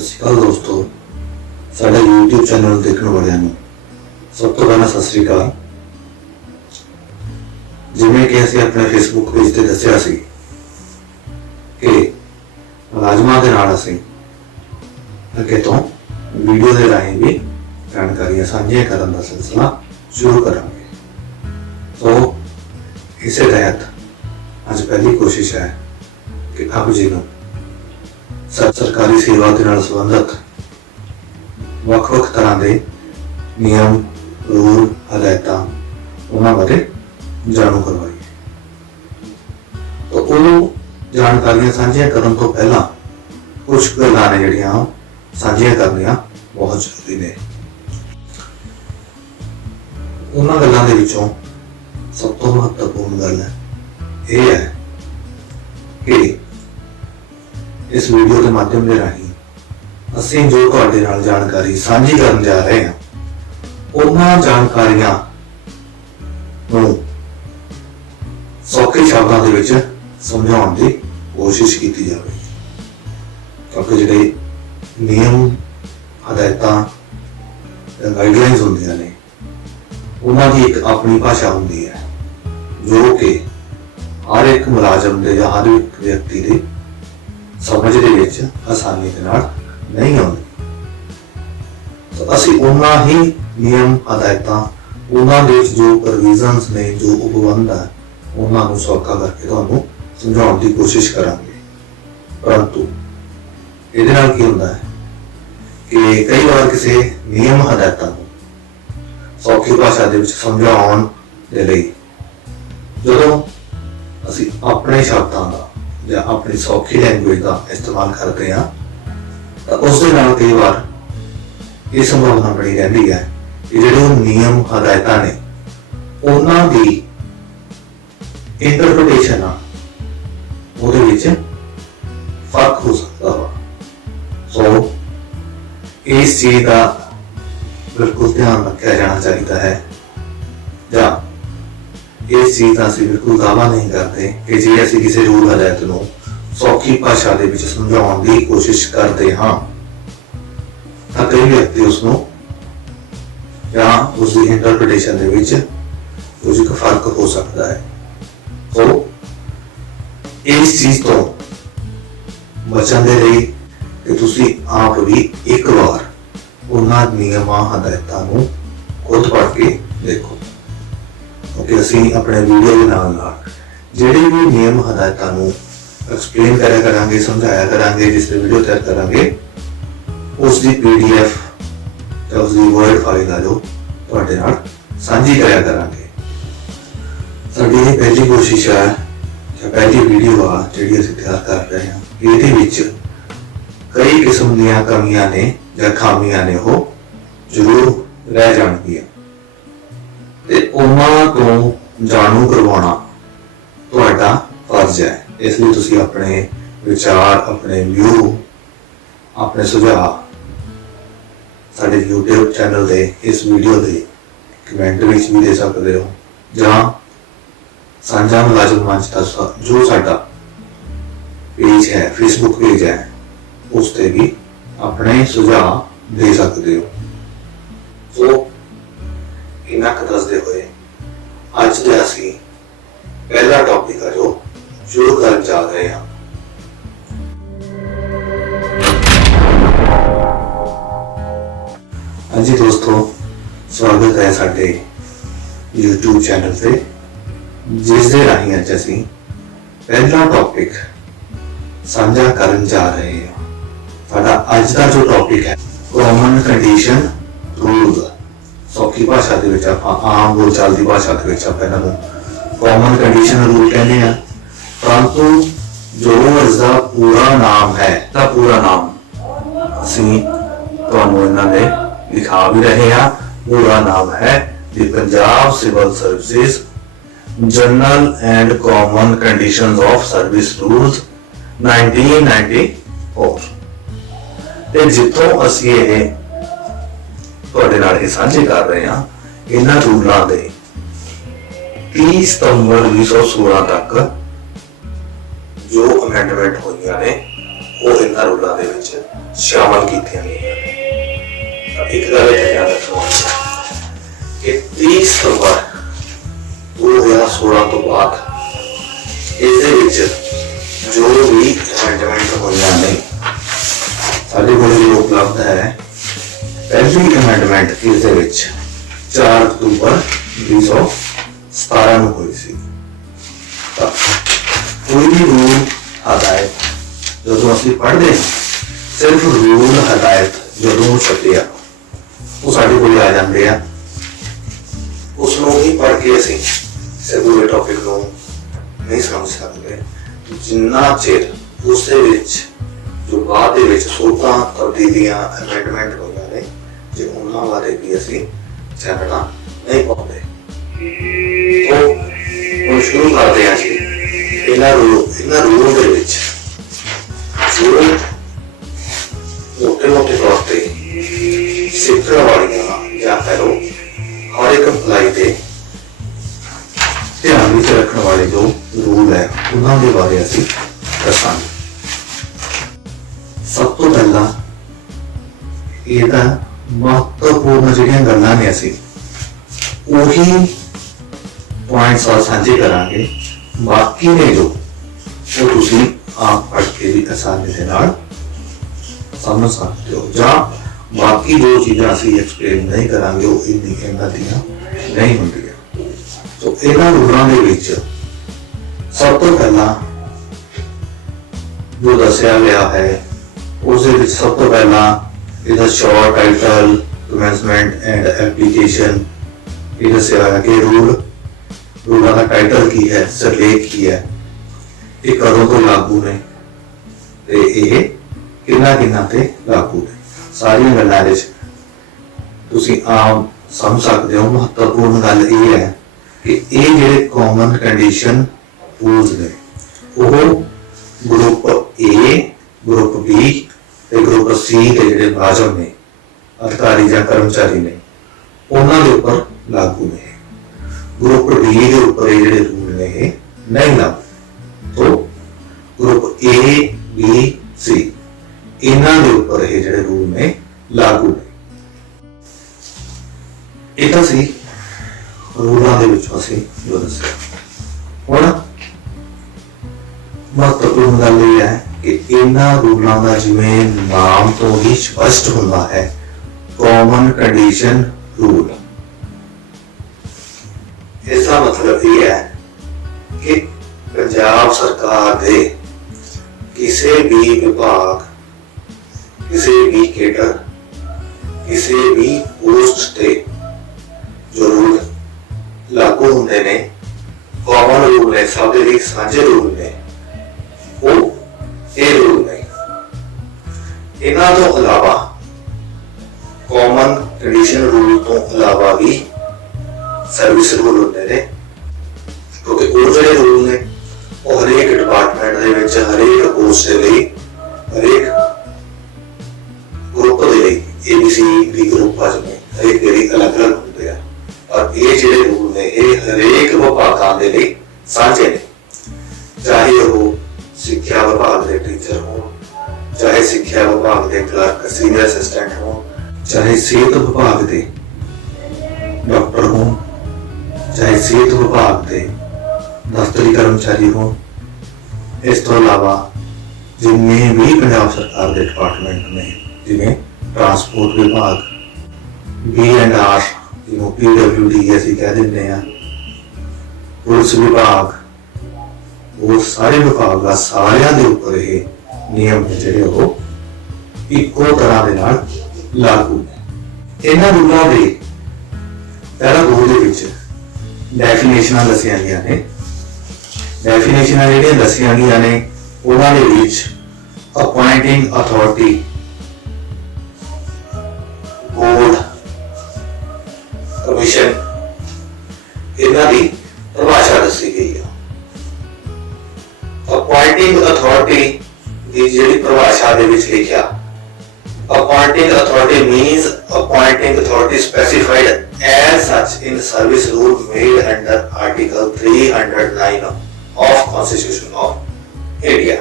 ਸਤਿ ਸ਼੍ਰੀ ਅਕਾਲ ਦੋਸਤੋ, ਸਾਡਾ YouTube ਚੈਨਲ ਦੇਖਣ ਵਾਲਿਆਂ ਨੂੰ ਸਭ ਤੋਂ ਪਹਿਲਾਂ ਸਤਿ ਸ਼੍ਰੀ ਅਕਾਲ। ਜਿਵੇਂ ਕਿ ਅਸੀਂ ਆਪਣੇ Facebook ਪੇਜ ਤੇ ਦੱਸਿਆ ਸੀ ਕਿ ਮੁਲਾਜ਼ਮਾਂ ਦੇ ਨਾਲ ਅਸੀਂ ਅੱਗੇ ਤੋਂ ਵੀਡੀਓ ਦੇ ਰਾਹੀਂ ਵੀ ਜਾਣਕਾਰੀਆਂ ਸਾਂਝੀਆਂ ਕਰਨ ਦਾ ਸਿਲਸਿਲਾ ਸ਼ੁਰੂ ਕਰਾਂਗੇ। ਸੋ ਇਸੇ ਤਹਿਤ ਅੱਜ ਪਹਿਲੀ ਕੋਸ਼ਿਸ਼ ਹੈ ਕਿ ਆਪ ਜੀ ਨੂੰ ਸਰਕਾਰੀ ਸੇਵਾ ਦੇ ਨਾਲ ਸੰਬੰਧਿਤ ਵੱਖ-ਵੱਖ ਤਰ੍ਹਾਂ ਦੇ ਨਿਯਮ, ਰੂਲ, ਹਦਾਇਤਾਂ ਉਹਨਾਂ ਬਾਰੇ ਜਾਣੂ ਕਰਵਾਈਏ। ਤਾਂ ਉਹ ਜਾਣਕਾਰੀਆਂ ਸਾਂਝੀਆਂ ਕਰਨ ਤੋਂ ਪਹਿਲਾਂ ਕੁਝ ਗੱਲਾਂ ਨੇ ਜਿਹੜੀਆਂ ਸਾਂਝੀਆਂ ਕਰਨੀਆਂ ਬਹੁਤ ਜ਼ਰੂਰੀ ਨੇ। ਉਹਨਾਂ ਗੱਲਾਂ ਦੇ ਵਿੱਚੋਂ ਸਭ ਤੋਂ ਮਹੱਤਵਪੂਰਨ ਗੱਲ ਇਹ ਹੈ ਕਿ ਇਸ ਵੀਡੀਓ ਦੇ ਮਾਧਿਅਮ ਦੇ ਰਾਹੀਂ ਅਸੀਂ ਜੋ ਤੁਹਾਡੇ ਨਾਲ ਜਾਣਕਾਰੀ ਸਾਂਝੀ ਕਰਨ ਜਾ ਰਹੇ ਹਾਂ, ਉਹਨਾਂ ਜਾਣਕਾਰੀਆਂ ਨੂੰ ਸੌਖੇ ਸ਼ਬਦਾਂ ਦੇ ਵਿੱਚ ਸਮਝਾਉਣ ਦੀ ਕੋਸ਼ਿਸ਼ ਕੀਤੀ ਜਾਵੇ। ਕਿਉਂਕਿ ਜਿਹੜੇ ਨਿਯਮ, ਹਦਾਇਤਾਂ, ਗਾਈਡਲਾਈਨਸ ਹੁੰਦੀਆਂ ਨੇ, ਉਹਨਾਂ ਦੀ ਇੱਕ ਆਪਣੀ ਭਾਸ਼ਾ ਹੁੰਦੀ ਹੈ ਜੋ ਕਿ ਹਰ ਇੱਕ ਮੁਲਾਜ਼ਮ ਦੇ ਜਾਂ ਹਰ ਇੱਕ ਵਿਅਕਤੀ ਦੇ ਸਮਝ ਦੇ ਵਿੱਚ ਆਸਾਨੀ ਦੇ ਨਾਲ ਨਹੀਂ ਆਉਂਦੀ। ਤਾਂ ਅਸੀਂ ਉਹਨਾਂ ਹੀ ਨਿਯਮ, ਹਦਾਇਤਾਂ, ਉਹਨਾਂ ਦੇ ਵਿੱਚ ਜੋ ਪ੍ਰੋਵੀਜ਼ਨਸ ਨੇ, ਜੋ ਉਪਬੰਧ ਹੈ, ਉਹਨਾਂ ਨੂੰ ਸੌਖਾ ਕਰਕੇ ਤੁਹਾਨੂੰ ਸਮਝਾਉਣ ਦੀ ਕੋਸ਼ਿਸ਼ ਕਰਾਂਗੇ। ਪਰੰਤੂ ਇਹਦੇ ਨਾਲ ਕੀ ਹੁੰਦਾ ਹੈ ਕਿ ਕਈ ਵਾਰ ਕਿਸੇ ਨਿਯਮ, ਹਦਾਇਤਾਂ ਨੂੰ ਸੌਖੀ ਭਾਸ਼ਾ ਦੇ ਵਿੱਚ ਸਮਝਾਉਣ ਦੇ ਲਈ ਜਦੋਂ ਅਸੀਂ ਆਪਣੇ ਸ਼ਬਦਾਂ ਦਾ ਜਾਂ ਆਪਣੀ ਸੌਖੀ ਲੈਂਗੁਏਜ ਦਾ ਇਸਤੇਮਾਲ ਕਰਦੇ ਹਾਂ ਤਾਂ ਉਸ ਦੇ ਨਾਲ ਕਈ ਵਾਰ ਇਹ ਸੰਭਾਵਨਾ ਬਣੀ ਰਹਿੰਦੀ ਹੈ ਕਿ ਜਿਹੜੇ ਉਹ ਨਿਯਮ, ਹਦਾਇਤਾਂ ਨੇ, ਉਹਨਾਂ ਦੀ ਇੰਟਰਪ੍ਰੀਟੇਸ਼ਨ ਆ ਉਹਦੇ ਵਿੱਚ ਫਰਕ ਹੋ ਸਕਦਾ ਵਾ। ਸੋ ਇਸ ਚੀਜ਼ ਦਾ ਬਿਲਕੁਲ ਧਿਆਨ ਰੱਖਿਆ ਜਾਣਾ ਚਾਹੀਦਾ ਹੈ, ਜਾਂ ਇਸ ਚੀਜ਼ ਦਾ ਅਸੀਂ ਬਿਲਕੁਲ ਦਾਅਵਾ ਨਹੀਂ ਕਰਦੇ ਕਿ ਜੇ ਅਸੀਂ ਕਿਸੇ ਰੂਲ, ਹਦਾਇਤ ਨੂੰ ਸੌਖੀ ਭਾਸ਼ਾ ਦੇ ਵਿੱਚ ਸਮਝਾਉਣ ਦੀ ਕੋਸ਼ਿਸ਼ ਕਰਦੇ ਹਾਂ ਤਾਂ ਕਈ ਵਿਅਕਤੀ ਉਸਨੂੰ ਜਾਂ ਉਸਦੀ ਇੰਟਰਪ੍ਰੀਟੇਸ਼ਨ ਦੇ ਵਿੱਚ ਕੁਝ ਕੁ ਫਰਕ ਹੋ ਸਕਦਾ ਹੈ। ਸੋ ਇਸ ਚੀਜ਼ ਤੋਂ ਬਚਣ ਦੇ ਲਈ ਕਿ ਤੁਸੀਂ ਆਪ ਵੀ ਇੱਕ ਵਾਰ ਉਹਨਾਂ ਨਿਯਮਾਂ, ਹਦਾਇਤਾਂ ਨੂੰ ਖੁਦ ਪੜ੍ਹ ਕੇ ਦੇਖੋ। ਕਿਉਂਕਿ ਅਸੀਂ ਆਪਣੇ ਵੀਡੀਓ ਦੇ ਨਾਲ ਜਿਹੜੇ ਵੀ ਨਿਯਮ, ਹਦਾਇਤਾਂ ਨੂੰ ਐਕਸਪਲੇਨ ਕਰਿਆ ਕਰਾਂਗੇ, ਸਮਝਾਇਆ ਕਰਾਂਗੇ, ਜਿਸ ਤੇ ਵੀਡੀਓ ਤਿਆਰ ਕਰਾਂਗੇ, ਉਸ ਦੀ PDF ਜਾਂ ਉਸ ਦੀ ਵਰਡ ਫਾਈਲ ਆ ਜੋ ਤੁਹਾਡੇ ਨਾਲ ਸਾਂਝੀ ਕਰਿਆ ਕਰਾਂਗੇ। ਸਾਡੀ ਇਹ ਪਹਿਲੀ ਕੋਸ਼ਿਸ਼ ਹੈ ਜਾਂ ਪਹਿਲੀ ਵੀਡੀਓ ਆ ਜਿਹੜੀ ਅਸੀਂ ਤਿਆਰ ਕਰ ਰਹੇ ਹਾਂ। ਇਹਦੇ ਵਿੱਚ ਕਈ ਕਿਸਮ ਦੀਆਂ ਕਮੀਆਂ ਨੇ ਜਾਂ ਖਾਮੀਆਂ ਨੇ, ਉਹ ਜ਼ਰੂਰ ਰਹਿ ਜਾਣਗੀਆਂ ਤੇ ਉਹਨਾਂ ਤੋਂ ਜਾਣੂ ਕਰਵਾਉਣਾ ਤੁਹਾਡਾ ਫਰਜ਼ ਹੈ। ਇਸ ਲਈ ਤੁਸੀਂ ਆਪਣੇ ਵਿਚਾਰ, ਆਪਣੇ ਵਿਊ, ਆਪਣੇ ਸੁਝਾਅ ਸਾਡੇ YouTube ਚੈਨਲ ਦੇ ਇਸ ਵੀਡੀਓ ਦੇ ਕਮੈਂਟ ਵਿੱਚ ਵੀ ਦੇ ਸਕਦੇ ਹੋ, ਜਾਂ ਸਾਂਝਾ ਮੁਲਾਜ਼ਮ ਮੰਚ ਦਾ ਜੋ ਸਾਡਾ ਪੇਜ ਹੈ, Facebook ਪੇਜ ਹੈ, ਉਸ ਤੇ ਵੀ ਆਪਣੇ ਸੁਝਾਅ ਦੇ ਸਕਦੇ ਹੋ। ਸੋ ਇਹਨਾਂ ਕੁ ਦੱਸਦੇ ਹੋਏ ਅੱਜ ਦੇ ਅਸੀਂ ਪਹਿਲਾ ਟੌਪਿਕ ਆ ਜੋ ਸ਼ੁਰੂ ਕਰਨ ਜਾ ਰਹੇ ਹਾਂ। ਹਾਂਜੀ ਦੋਸਤੋ, ਸਵਾਗਤ ਹੈ ਸਾਡੇ YouTube ਚੈਨਲ ਤੇ, ਜਿਸ ਦੇ ਰਾਹੀਂ ਅੱਜ ਅਸੀਂ ਪਹਿਲਾ ਟੌਪਿਕ ਸਾਂਝਾ ਕਰਨ ਜਾ ਰਹੇ ਹਾਂ। ਸਾਡਾ ਅੱਜ ਦਾ ਜੋ ਟੌਪਿਕ ਹੈ ਕਾਮਨ ਕੰਡੀਸ਼ਨ ਰੂਲ। ਸੌਖੀ ਭਾਸ਼ਾ ਦੇ ਵਿੱਚ ਆਪਾਂ, ਆਮ ਬੋਲਚਾਲ ਦੀ ਭਾਸ਼ਾ ਦੇ ਵਿੱਚ ਆਪਾਂ ਇਹਨਾਂ ਨੂੰ ਕਾਮਨ ਕੰਡੀਸ਼ਨ ਰੂਲ ਕਹਿੰਦੇ ਹਾਂ। ਪਰੰਤੂ ਜੋ ਇਸਦਾ ਪੂਰਾ ਨਾਮ ਹੈ, ਤਾਂ ਪੂਰਾ ਨਾਮ ਅਸੀਂ ਤੁਹਾਨੂੰ ਇਹਨਾਂ ਦੇ ਲਿਖਾ ਵੀ ਰਹੇ ਹਾਂ। ਪੂਰਾ ਨਾਮ ਹੈ ਦੀ Punjab civil services general and common conditions of service rules 1994। ਤੇ ਜਿੱਥੋਂ ਅਸੀਂ ਇਹ ਤੁਹਾਡੇ ਨਾਲ ਇਹ ਸਾਂਝੇ ਕਰ ਰਹੇ ਹਾਂ, ਇਹਨਾਂ ਰੂਲਾਂ ਦੇ 30 ਸਤੰਬਰ 2016 ਤੱਕ ਜੋ ਅਮੈਂਡਮੈਂਟ ਹੋਈਆਂ ਨੇ ਉਹ ਇਹਨਾਂ ਰੂਲਾਂ ਦੇ ਵਿੱਚ ਸ਼ਾਮਲ ਕੀਤੀਆਂ ਗਈਆਂ ਨੇ। ਤਾਂ ਇੱਕ ਗੱਲ ਇੱਥੇ ਧਿਆਨ ਰੱਖੋ ਕਿ 30 ਸਤੰਬਰ 2016 ਤੋਂ ਬਾਅਦ ਇਸ ਦੇ ਵਿੱਚ ਜੋ ਵੀ ਅਮੈਂਡਮੈਂਟ ਹੋਈਆਂ ਨੇ ਸਾਡੇ ਕੋਲ ਜੋ ਉਪਲਬਧ ਹੈ। ਪਹਿਲੀ ਅਮੈਂਡਮੈਂਟ ਇਸ ਦੇ ਵਿੱਚ 4 ਅਕਤੂਬਰ 2017 ਨੂੰ ਹੋਈ ਸੀ। ਤਾਂ ਕੋਈ ਵੀ ਰੂਲ ਹਦਾਇਤ ਜਦੋਂ ਅਸੀਂ ਪੜ੍ਹਦੇ ਹਾਂ, ਸਿਰਫ ਰੂਲ ਹਦਾਇਤ ਜਦੋਂ ਛਪਦੇ ਆ ਉਹ ਸਾਡੇ ਕੋਲ ਆ ਜਾਂਦੇ ਆ, ਉਸ ਨੂੰ ਹੀ ਪੜ੍ਹ ਕੇ ਅਸੀਂ ਪੂਰੇ ਟੌਪਿਕ ਨੂੰ ਨਹੀਂ ਸਮਝ ਸਕਦੇ। ਜਿੰਨਾ ਚਿਰ ਉਸ ਦੇ ਵਿੱਚ ਜੋ ਬਾਅਦ ਦੇ ਵਿੱਚ ਸੋਧਾਂ ਤਬਦੀਲੀਆਂ ਅਮੈਂਡਮੈਂਟ ਹੋਈਆਂ ਨੇ, ਜੇ ਉਹਨਾਂ ਬਾਰੇ ਵੀ ਅਸੀਂ ਜਾਣਨਾ ਨਹੀਂ ਪਾਉਂਦੇ। ਤਾਂ ਹੁਣ ਸ਼ੁਰੂ ਕਰਦੇ ਹਾਂ ਜੀ। ਇਹਨਾਂ ਰੂਲ ਦੇ ਵਿੱਚ ਜੋ ਮੋਟੇ ਤੌਰ ਤੇ ਸਿੱਖਣ ਵਾਲੀਆਂ ਜਾਂ ਫਿਰ ਹਰ ਇੱਕ ਅਪਲਾਈ ਦੇ ਧਿਆਨ ਵਿੱਚ ਰੱਖਣ ਵਾਲੇ ਜੋ ਰੂਲ ਹੈ ਉਹਨਾਂ ਦੇ ਬਾਰੇ ਅਸੀਂ ਦੱਸਾਂਗੇ। ਸਭ ਤੋਂ ਪਹਿਲਾਂ ਇਹਦਾ ਮਹੱਤਵਪੂਰਨ ਜਿਹੜੀਆਂ ਗੱਲਾਂ ਨੇ ਅਸੀਂ ਉਹੀ ਪੁਆਇੰਟਸ ਆ ਸਾਂਝੇ ਕਰਾਂਗੇ। ਬਾਕੀ ਨੇ ਜੋ ਉਹ ਤੁਸੀਂ ਆਪ ਪੜ੍ਹ ਕੇ ਵੀ ਆਸਾਨੀ ਦੇ ਨਾਲ ਸਮਝ ਸਕਦੇ ਹੋ, ਜਾਂ ਬਾਕੀ ਜੋ ਚੀਜ਼ਾਂ ਅਸੀਂ ਐਕਸਪਲੇਨ ਨਹੀਂ ਕਰਾਂਗੇ ਉਹ ਇਹਨਾਂ ਦੀਆਂ ਨਹੀਂ ਹੁੰਦੀਆਂ। ਸੋ ਇਹਨਾਂ ਰੂਲਾਂ ਦੇ ਵਿੱਚ ਸਭ ਤੋਂ ਪਹਿਲਾਂ ਜੋ ਦੱਸਿਆ ਗਿਆ ਹੈ ਉਸ ਦੇ ਵਿੱਚ ਸਭ ਤੋਂ ਪਹਿਲਾਂ ਇਹਦਾ ਸ਼ਾਰਟ ਟਾਈਟਲ, ਕਮੈਂਸਮੈਂਟ ਐਂਡ ਐਪਲੀਕੇਸ਼ਨ ਇਹ ਦੱਸਿਆ ਹੈ ਕਿ ਰੂਲਾਂ ਦਾ ਟਾਈਟਲ ਕੀ ਹੈ, ਸਿਰਲੇਖ ਕੀ ਹੈ, ਇਹ ਕਦੋਂ ਤੋਂ ਲਾਗੂ ਨੇ ਤੇ ਇਹ ਕਿੰਨਾ ਤੇ ਲਾਗੂ ਨੇ। ਸਾਰੀਆਂ ਗੱਲਾਂ ਵਿੱਚ ਤੁਸੀਂ ਆਮ ਸਮਝ ਸਕਦੇ ਹੋ। ਮਹੱਤਵਪੂਰਨ ਗੱਲ ਇਹ ਹੈ ਕਿ ਇਹ ਜਿਹੜੇ ਕਾਮਨ ਕੰਡੀਸ਼ਨ ਰੂਲਸ ਨੇ ਉਹ ਗਰੁੱਪ A, ਗਰੁੱਪ B ਤੇ ਗਰੁੱਪ C ਦੇ ਜਿਹੜੇ ਮੁਲਾਜ਼ਮ ਨੇ, ਅਧਿਕਾਰੀ ਜਾਂ ਕਰਮਚਾਰੀ ਨੇ, ਉਹਨਾਂ ਦੇ ਉੱਪਰ ਲਾਗੂ ਨੇ। ਗਰੁੱਪ D ਦੇ ਉੱਪਰ ਇਹ ਜਿਹੜੇ ਰੂਲ ਨੇ ਇਹ ਨਹੀਂ ਲਾਗੂ। ਤੋਂ ਗਰੁੱਪ A, B, C ਇਹਨਾਂ ਦੇ ਉੱਪਰ ਇਹ ਜਿਹੜੇ ਰੂਲ ਨੇ ਲਾਗੂ ਨੇ। ਇਹ ਤਾਂ ਸੀ ਰੂਲਾਂ ਦੇ ਵਿੱਚ ਅਸੀਂ ਜੋ ਦੱਸਿਆ। ਹੁਣ ਮਹੱਤਵਪੂਰਨ ਗੱਲ ਇਹ ਹੈ ਕਿ ਇਹਨਾਂ ਰੂਲਾਂ ਦਾ ਜਿਵੇਂ ਨਾਮ ਤੋਂ ਹੀ ਸਪਸ਼ਟ ਹੁੰਦਾ ਹੈ, ਕਾਮਨ ਕੰਡੀਸ਼ਨ ਰੂਲ, ਇਸ ਦਾ ਮਤਲਬ ਇਹ ਹੈ ਕਿ ਪੰਜਾਬ ਸਰਕਾਰ ਦੇ ਕਿਸੇ ਵੀ ਵਿਭਾਗ, ਕਿਸੇ ਵੀ ਕੇਡਰ, ਕਿਸੇ ਵੀ ਪੋਸਟ ਤੇ ਜੋ ਰੂਲ ਲਾਗੂ ਹੁੰਦੇ ਨੇ, ਕਾਮਨ ਰੂਲ ਨੇ, ਸਭ ਦੇ ਲਈ ਸਾਂਝੇ ਰੂਲ ਨੇ, ਉਹ ਇਹ ਰੂਲ ਨੇ। ਇਹਨਾਂ ਤੋਂ ਇਲਾਵਾ ਕਾਮਨ ਕੰਡੀਸ਼ਨ ਰੂਲ ਤੋਂ ਇਲਾਵਾ ਵੀ ਸਰਵਿਸ ਰੂਲ ਹੁੰਦੇ ਨੇ, ਕਿਉਂਕਿ ਉਹ ਜਿਹੜੇ ਰੂਲ ਨੇ ਉਹ ਹਰੇਕ ਡਿਪਾਰਟਮੈਂਟ ਦੇ ਵਿੱਚ, ਹਰੇਕ ਪੋਸਟ ਦੇ ਲਈ, ਹਰੇਕ ਗਰੁੱਪ ਦੇ ਲਈ, ABC ਦੀ ਗਰੁੱਪ ਆ ਜਿਵੇਂ ਹਰੇਕ ਦੇ ਲਈ ਅਲੱਗ-ਅਲੱਗ ਹੁੰਦੇ ਆ। ਔਰ ਇਹ ਜਿਹੜੇ ਰੂਲ ਨੇ ਇਹ ਹਰੇਕ ਵਿਭਾਗਾਂ ਦੇ ਲਈ ਸਾਂਝੇ ਨੇ, ਚਾਹੇ ਉਹ ਸਿੱਖਿਆ ਵਿਭਾਗ ਦੇ ਟੀਚਰ ਹੋਣ, ਚਾਹੇ ਸਿੱਖਿਆ ਵਿਭਾਗ ਦੇ ਕਲਰਕ, ਸੀਨੀਅਰ ਅਸਿਸਟੈਂਟ ਹੋਣ, ਚਾਹੇ ਸਿਹਤ ਵਿਭਾਗ ਦੇ ਡਾਕਟਰ ਹੋਣ, ਚਾਹੇ ਸਿਹਤ ਵਿਭਾਗ ਦੇ ਦਫ਼ਤਰੀ ਕਰਮਚਾਰੀ ਹੋਣ। ਇਸ ਤੋਂ ਇਲਾਵਾ ਜਿੰਨੇ ਵੀ ਪੰਜਾਬ ਸਰਕਾਰ ਦੇ ਡਿਪਾਰਟਮੈਂਟ ਨੇ, ਜਿਵੇਂ ਟਰਾਂਸਪੋਰਟ ਵਿਭਾਗ, B&R ਜਿਹਨੂੰ PWD ਅਸੀਂ ਕਹਿ ਦਿੰਦੇ ਹਾਂ, ਪੁਲਿਸ ਵਿਭਾਗ, ਉਹ ਸਾਰੇ ਵਿਭਾਗ ਦਾ ਸਾਰਿਆਂ ਦੇ ਉੱਪਰ ਇਹ ਨਿਯਮ ਜਿਹੜੇ ਉਹ ਇੱਕੋ ਤਰ੍ਹਾਂ ਦੇ ਨਾਲ ਲਾਗੂ ਨੇ। ਇਹਨਾਂ ਰੂਲਾਂ ਦੇ ਪਹਿਲਾ ਰੂਲ ਦੇ ਵਿੱਚ ਡੈਫੀਨੇਸ਼ਨਾਂ ਦੱਸੀਆਂ ਗਈਆਂ ਨੇ। ਡੈਫੀਨੇਸ਼ਨਾਂ ਜਿਹੜੀਆਂ ਦੱਸੀਆਂ ਗਈਆਂ ਨੇ ਉਹਨਾਂ ਦੇ ਵਿੱਚ ਅਪਾਇੰਟਿੰਗ ਅਥਾਰਟੀ, ਬੋਰਡ, ਕਮਿਸ਼ਨ, ਇਹਨਾਂ ਦੀ ਪਰਿਭਾਸ਼ਾ ਦੱਸੀ ਗਈ ਹੈ। ਅਪਾਇੰਟਿੰਗ ਅਥਾਰਟੀ ਦੀ ਜਿਹੜੀ ਪਰਿਭਾਸ਼ਾ ਦੇ ਵਿੱਚ ਲਿਖਿਆ, appointing authority means appointing authority specified as such in service rule made under Article 309 of Constitution of India.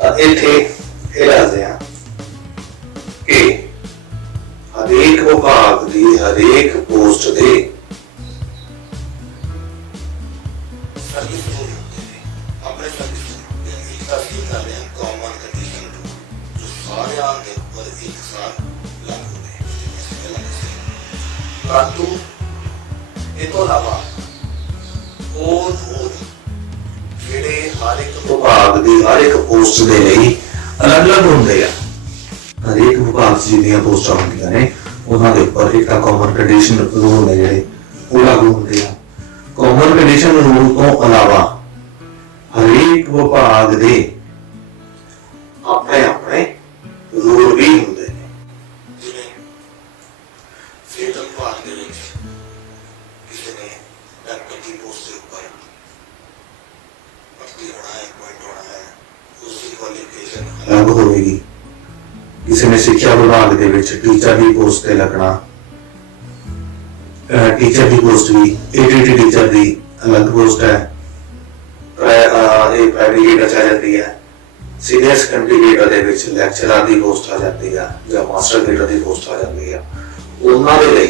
ਇੱਥੇ ਇਹ ਦੱਸਦੇ ਆ ਕਿ ਹਰੇਕ ਵਿਭਾਗ ਦੀ ਹਰੇਕ ਪੋਸਟ ਦੇ ਸਰਵਿਸ ਰੂਲ ਹੁੰਦੇ ਨੇ, ਆਪਣੇ ਸਰਵਿਸ ਰੂਲ ਇੱਕ ਤਰਤੀਬ ਕਰ ਰਹੇ ਹਨ ਕਾਮਨ ਕੰਡੀਸ਼ਨ ਰੂਲ ਜੋ ਸਾਰਿਆਂ ਦੇ ਉੱਪਰ ਇੱਕ ਸਾਥ ਲਾਗੂ ਨੇ। ਪਰੰਤੂ ਇਹ ਤੋਂ ਇਲਾਵਾ ਉਹ ਰੂਲ ਜਿਹੜੇ ਹਰ ਇੱਕ ਵਿਭਾਗ ਦੀ ਹਰ ਇੱਕ ਪੋਸਟ ਦੇ ਲਈ ਅਲੱਗ-ਅਲੱਗ ਹੁੰਦੇ ਆ। ਹਰੇਕ ਵਿਭਾਗ 'ਚ ਜਿਹੜੀਆਂ ਪੋਸਟਾਂ ਹੁੰਦੀਆਂ ਨੇ ਉਹਨਾਂ ਦੇ ਉੱਪਰ ਇੱਕ ਤਾਂ ਕਾਮਨ ਕੰਡੀਸ਼ਨ ਰੂਲ ਨੇ ਜਿਹੜੇ ਉਹ ਲਾਗੂ ਹੁੰਦੇ ਆ। ਕਾਮਨ ਕੰਡੀਸ਼ਨ ਰੂਲ ਤੋਂ ਇਲਾਵਾ ਹਰੇਕ ਵਿਭਾਗ ਦੇ ਆਪਣੇ ਆਪਣੇ ਰੂਲ ਵੀ ਹੁੰਦੇ ਨੇ। ਜਿਵੇਂ ਸਿਹਤ ਵਿਭਾਗ ਦੇ ਵਿੱਚ ਕਿਸੇ ਨੇ ਡਾਕਟਰ ਦੀ ਪੋਸਟ ਦੇ ਉੱਪਰ ਭਰਤੀ ਹੋਣਾ ਹੈ, ਅਪਾਇੰਟ ਹੋਣਾ ਹੈ, ਉਸਦੀ ਕੁਆਲੀਫਿਕੇਸ਼ਨ ਅਲੱਗ ਹੋਵੇਗੀ। ਕਿਸੇ ਨੇ ਸਿੱਖਿਆ ਵਿਭਾਗ ਦੇ ਵਿੱਚ ਟੀਚਰ ਦੀ ਪੋਸਟ ਤੇ ਲੱਗਣਾ, टीचर की पोस्ट भी एटीटी टीचर की अलग पोस्ट है, प्राइमरी ग्रेड आ जाती है। सीनियर सेकेंडरी ग्रेड ਦੇ ਵਿੱਚ ਲੈਕਚਰਰ ਦੀ ਪੋਸਟ ਆ ਜਾਂਦੀ ਹੈ ਜਾਂ ਮਾਸਟਰ ਗ੍ਰੇਡ ਦੀ ਪੋਸਟ ਆ ਜਾਂਦੀ ਹੈ। ਉਹਨਾਂ ਦੇ ਲਈ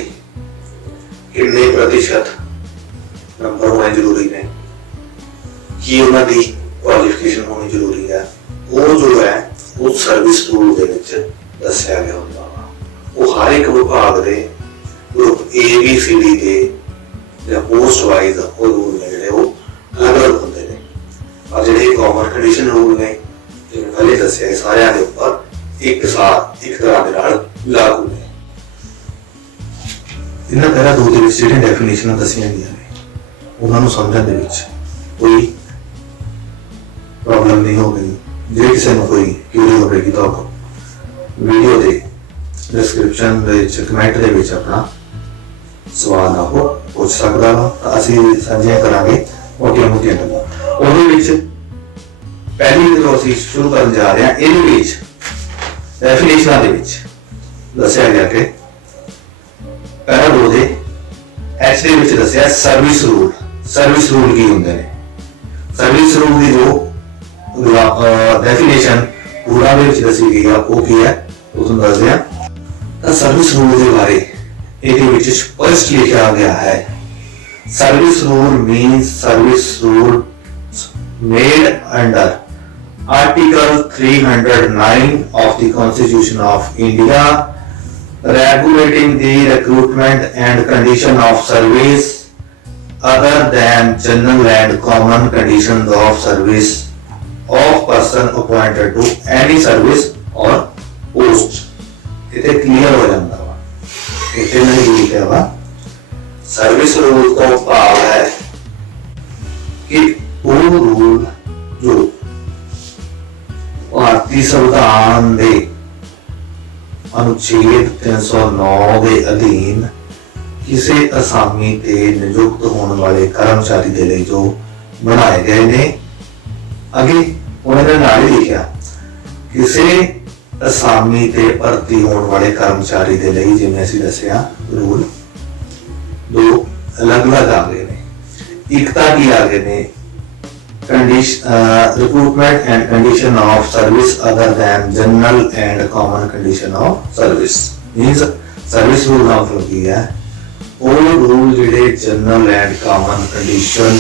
ਕਿੰਨੇ ਪ੍ਰਤੀਸ਼ਤ ਨੰਬਰ ਹੋਣੇ ਜ਼ਰੂਰੀ ਨੇ, ਕੀ ਉਹਨਾਂ ਦੀ ਕੁਆਲੀਫਿਕੇਸ਼ਨ ਹੋਣੀ ਜ਼ਰੂਰੀ ਹੈ, ਉਹ ਜੋ ਹੈ ਉਹ ਸਰਵਿਸ ਰੂਲ ਦੇ ਵਿੱਚ ਦੱਸਿਆ ਗਿਆ ਹੁੰਦਾ ਵਾ। ਉਹ ਹਰ ਇੱਕ ਵਿਭਾਗ ਦੇ group A B C D के या पोस्ट वाइज वो रूल ने ਜਿਹੜੇ ਉਹ ਅਲੱਗ-ਅਲੱਗ ਹੁੰਦੇ ਨੇ। और ਜਿਹੜੇ ਕਾਮਨ ਕੰਡੀਸ਼ਨ ਰੂਲ ਨੇ ਜਿਵੇਂ ਪਹਿਲੇ ਦੱਸਿਆ ਸਾਰਿਆਂ ਦੇ ਉੱਪਰ ਇੱਕ ਸਾਥ ਇੱਕ ਤਰ੍ਹਾਂ ਦੇ ਨਾਲ ਲਾਗੂ ਨੇ। ਇਹਨਾਂ ਪਹਿਲਾਂ ਦੋ ਦੇ ਵਿੱਚ ਜਿਹੜੀਆਂ ਡੈਫੀਨੇਸ਼ਨਾਂ ਦੱਸੀਆਂ ਗਈਆਂ ਨੇ ਉਹਨਾਂ ਨੂੰ ਸਮਝਣ ਦੇ ਵਿੱਚ ਕੋਈ ਪ੍ਰੋਬਲਮ ਨਹੀਂ ਹੋਵੇਗੀ। ਜੇ ਕਿਸੇ ਨੂੰ ਕੋਈ ਕਿਉਰੀ ਹੋਵੇਗੀ ਤਾਂ ਵੀਡੀਓ ਦੇ ਡਿਸਕ੍ਰਿਪਸ਼ਨ ਦੇ ਵਿੱਚ ਕਮੈਂਟ ਦੇ ਵਿੱਚ ਆਪਣਾ ਸਵਾਲ ਆ ਉਹ ਪੁੱਛ ਸਕਦਾ ਵਾ, ਤਾਂ ਅਸੀਂ ਸਾਂਝੀਆਂ ਕਰਾਂਗੇ ਮੋਟੀਆਂ ਗੱਲਾਂ। ਉਹਦੇ ਵਿੱਚ ਪਹਿਲੀ ਜਦੋਂ ਅਸੀਂ ਸ਼ੁਰੂ ਕਰਨ ਜਾ ਰਹੇ ਹਾਂ ਇਹਦੇ ਵਿੱਚ ਡੈਫੀਨੇਸ਼ਨਾਂ ਦੇ ਵਿੱਚ ਦੱਸਿਆ ਗਿਆ ਕਿ ਪਹਿਲਾ ਦੋ ਦੇ ਐਚ ਦੇ ਵਿੱਚ ਦੱਸਿਆ ਸਰਵਿਸ ਰੂਲ। ਸਰਵਿਸ ਰੂਲ ਕੀ ਹੁੰਦੇ ਨੇ? ਸਰਵਿਸ ਰੂਲ ਦੀ ਜੋ ਡੈਫੀਨੇਸ਼ਨ ਪੂਰਾ ਦੇ ਵਿੱਚ ਦੱਸੀ ਗਈ ਆ ਉਹ ਕੀ ਹੈ ਉਹ ਤੁਹਾਨੂੰ ਦੱਸਦੇ ਹਾਂ। ਤਾਂ ਸਰਵਿਸ ਰੂਲ ਦੇ ਬਾਰੇ ਇਹਦੇ ਵਿੱਚ ਸਪਸ਼ਟ ਲਿਖਿਆ ਗਿਆ ਹੈ। Service rule means service rule made under article 309 of the Constitution of India regulating the recruitment and condition of service other than general and common conditions of service of person appointed to any service or post। इतने clear हो जाता है, इतने नहीं लिखा हुआ। Service rule को भाव है कि वो रूल जो भारतीय संविधान के अनुच्छेद 309 के अधीन किसी असामी ते नियुक्त होने वाले कर्मचारी के लिए जो बनाए गए ने। आगे उन्होंने नाल ही लिखा किसी असामी ते भर्ती होने वाले कर्मचारी के लिए जिवें असीं दस्सिआ रूल दो अलग-अलग आ गए ने। एक तां की आ गए ने recruitment and condition of service other than general and common condition of service. Means service rule का मतलब की है वो रूल जिहड़े general and common condition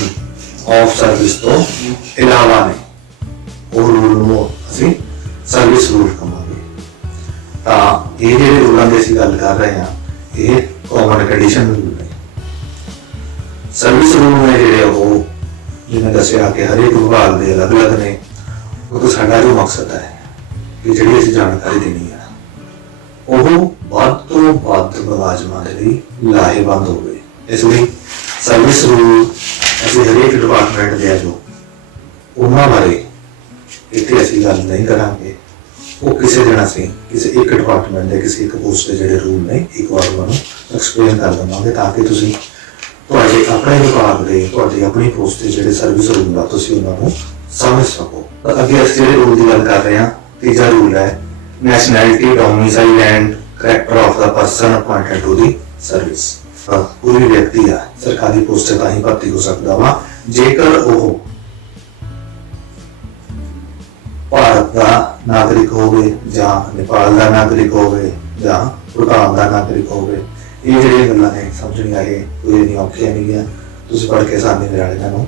of service तो इलावा ने वो रूल नूं असीं सर्विस रूल कहांगे। ਤਾਂ ਇਹ ਜਿਹੜੇ ਰੂਲਾਂ ਦੀ ਅਸੀਂ ਗੱਲ ਕਰ ਰਹੇ ਹਾਂ ਇਹ ਕਾਮਨ ਕੰਡੀਸ਼ਨ ਰੂਲ ਨੇ। ਸਰਵਿਸ ਰੂਲ ਨੇ ਜਿਹੜੇ ਉਹ ਜਿਵੇਂ ਦੱਸਿਆ ਕਿ ਹਰੇਕ ਵਿਭਾਗ ਦੇ ਅਲੱਗ-ਅਲੱਗ ਨੇ। ਉਹ ਸਾਡਾ ਜੋ ਮਕਸਦ ਹੈ ਕਿ ਜਿਹੜੀ ਅਸੀਂ ਜਾਣਕਾਰੀ ਦੇਣੀ ਹੈ ਉਹ ਵੱਧ ਤੋਂ ਵੱਧ ਮੁਲਾਜ਼ਮਾਂ ਦੇ ਲਈ ਲਾਹੇਵੰਦ ਹੋਵੇ। ਇਸ ਲਈ ਸਰਵਿਸ ਰੂਲ ਅਸੀਂ ਹਰੇਕ ਡਿਪਾਰਟਮੈਂਟ ਦੇ ਜੋ ਉਹਨਾਂ ਬਾਰੇ ਇੱਥੇ ਅਸੀਂ ਗੱਲ ਨਹੀਂ ਕਰਾਂਗੇ। वो किसी दिन असीं किसी एक डिपार्टमेंट के किसी एक पोस्ट के जिहड़े रूल ने एक बार उन्होंने एक्सप्लेन कर देवांगे ताकि तुसीं तुहाडे अपने विभाग के तुहाडी अपनी पोस्ट के जिहड़े सर्विस रूल आ तुसीं उन्हां नूं समझ सको। अगे असीं जिहड़े रूल की गल कर रहे हैं तीजा रूल है nationality domicile and character of the person appointed to the service. कोई भी व्यक्ति आ सरकारी पोस्ट तां ही भर्ती हो सकदा वा जेकर वो ਭਾਰਤ ਦਾ ਨਾਗਰਿਕ ਹੋਵੇ ਜਾਂ ਨੇਪਾਲ ਦਾ ਨਾਗਰਿਕ ਹੋਵੇ ਜਾਂ ਭੂਟਾਨ ਦਾ ਨਾਗਰਿਕ ਹੋਵੇ, ਇਹ ਜਿਹੜੀਆਂ ਗੱਲਾਂ ਨੇ ਸਮਝਣੀਆਂ ਇਹ ਕੋਈ ਨਹੀਂ ਔਖੀਆਂ ਨਹੀਂ ਆ। ਤੁਸੀਂ ਪੜ੍ਹ ਕੇ ਆਸਾਨੀ ਦੇ ਨਾਲ ਇਹਨਾਂ ਨੂੰ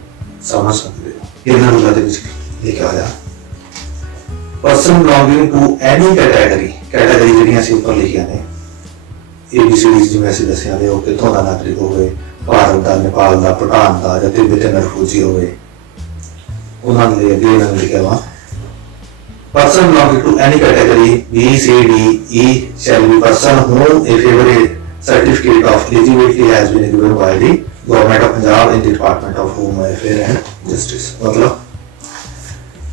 ਸਮਝ ਸਕਦੇ ਹੋ। ਇਹਨਾਂ ਰੂਲਾਂ ਦੇ ਵਿੱਚ ਲਿਖਿਆ ਹੋਇਆ person belonging to any category ਜਿਹੜੀਆਂ ਅਸੀਂ ਉੱਪਰ ਲਿਖੀਆਂ ਨੇ ABCD ਜਿਵੇਂ ਅਸੀਂ ਦੱਸਿਆ ਨੇ, ਉਹ ਕਿੱਥੋਂ ਦਾ ਨਾਗਰਿਕ ਹੋਵੇ, ਭਾਰਤ ਦਾ, ਨੇਪਾਲ ਦਾ, ਭੂਟਾਨ ਦਾ ਜਾਂ ਤਿੱਬਤਨ ਰਿਫਿਊਜੀ ਹੋਵੇ, ਉਹਨਾਂ ਦੇ ਲਈ ਅੱਗੇ ਇਹਨਾਂ ਨੇ ਲਿਖਿਆ ਵਾ person belonging to any category B, C, D, E shall be person whom a favorite certificate of eligibility has been given by the government of Punjab in the Department of Home Affairs and Justice। मतलब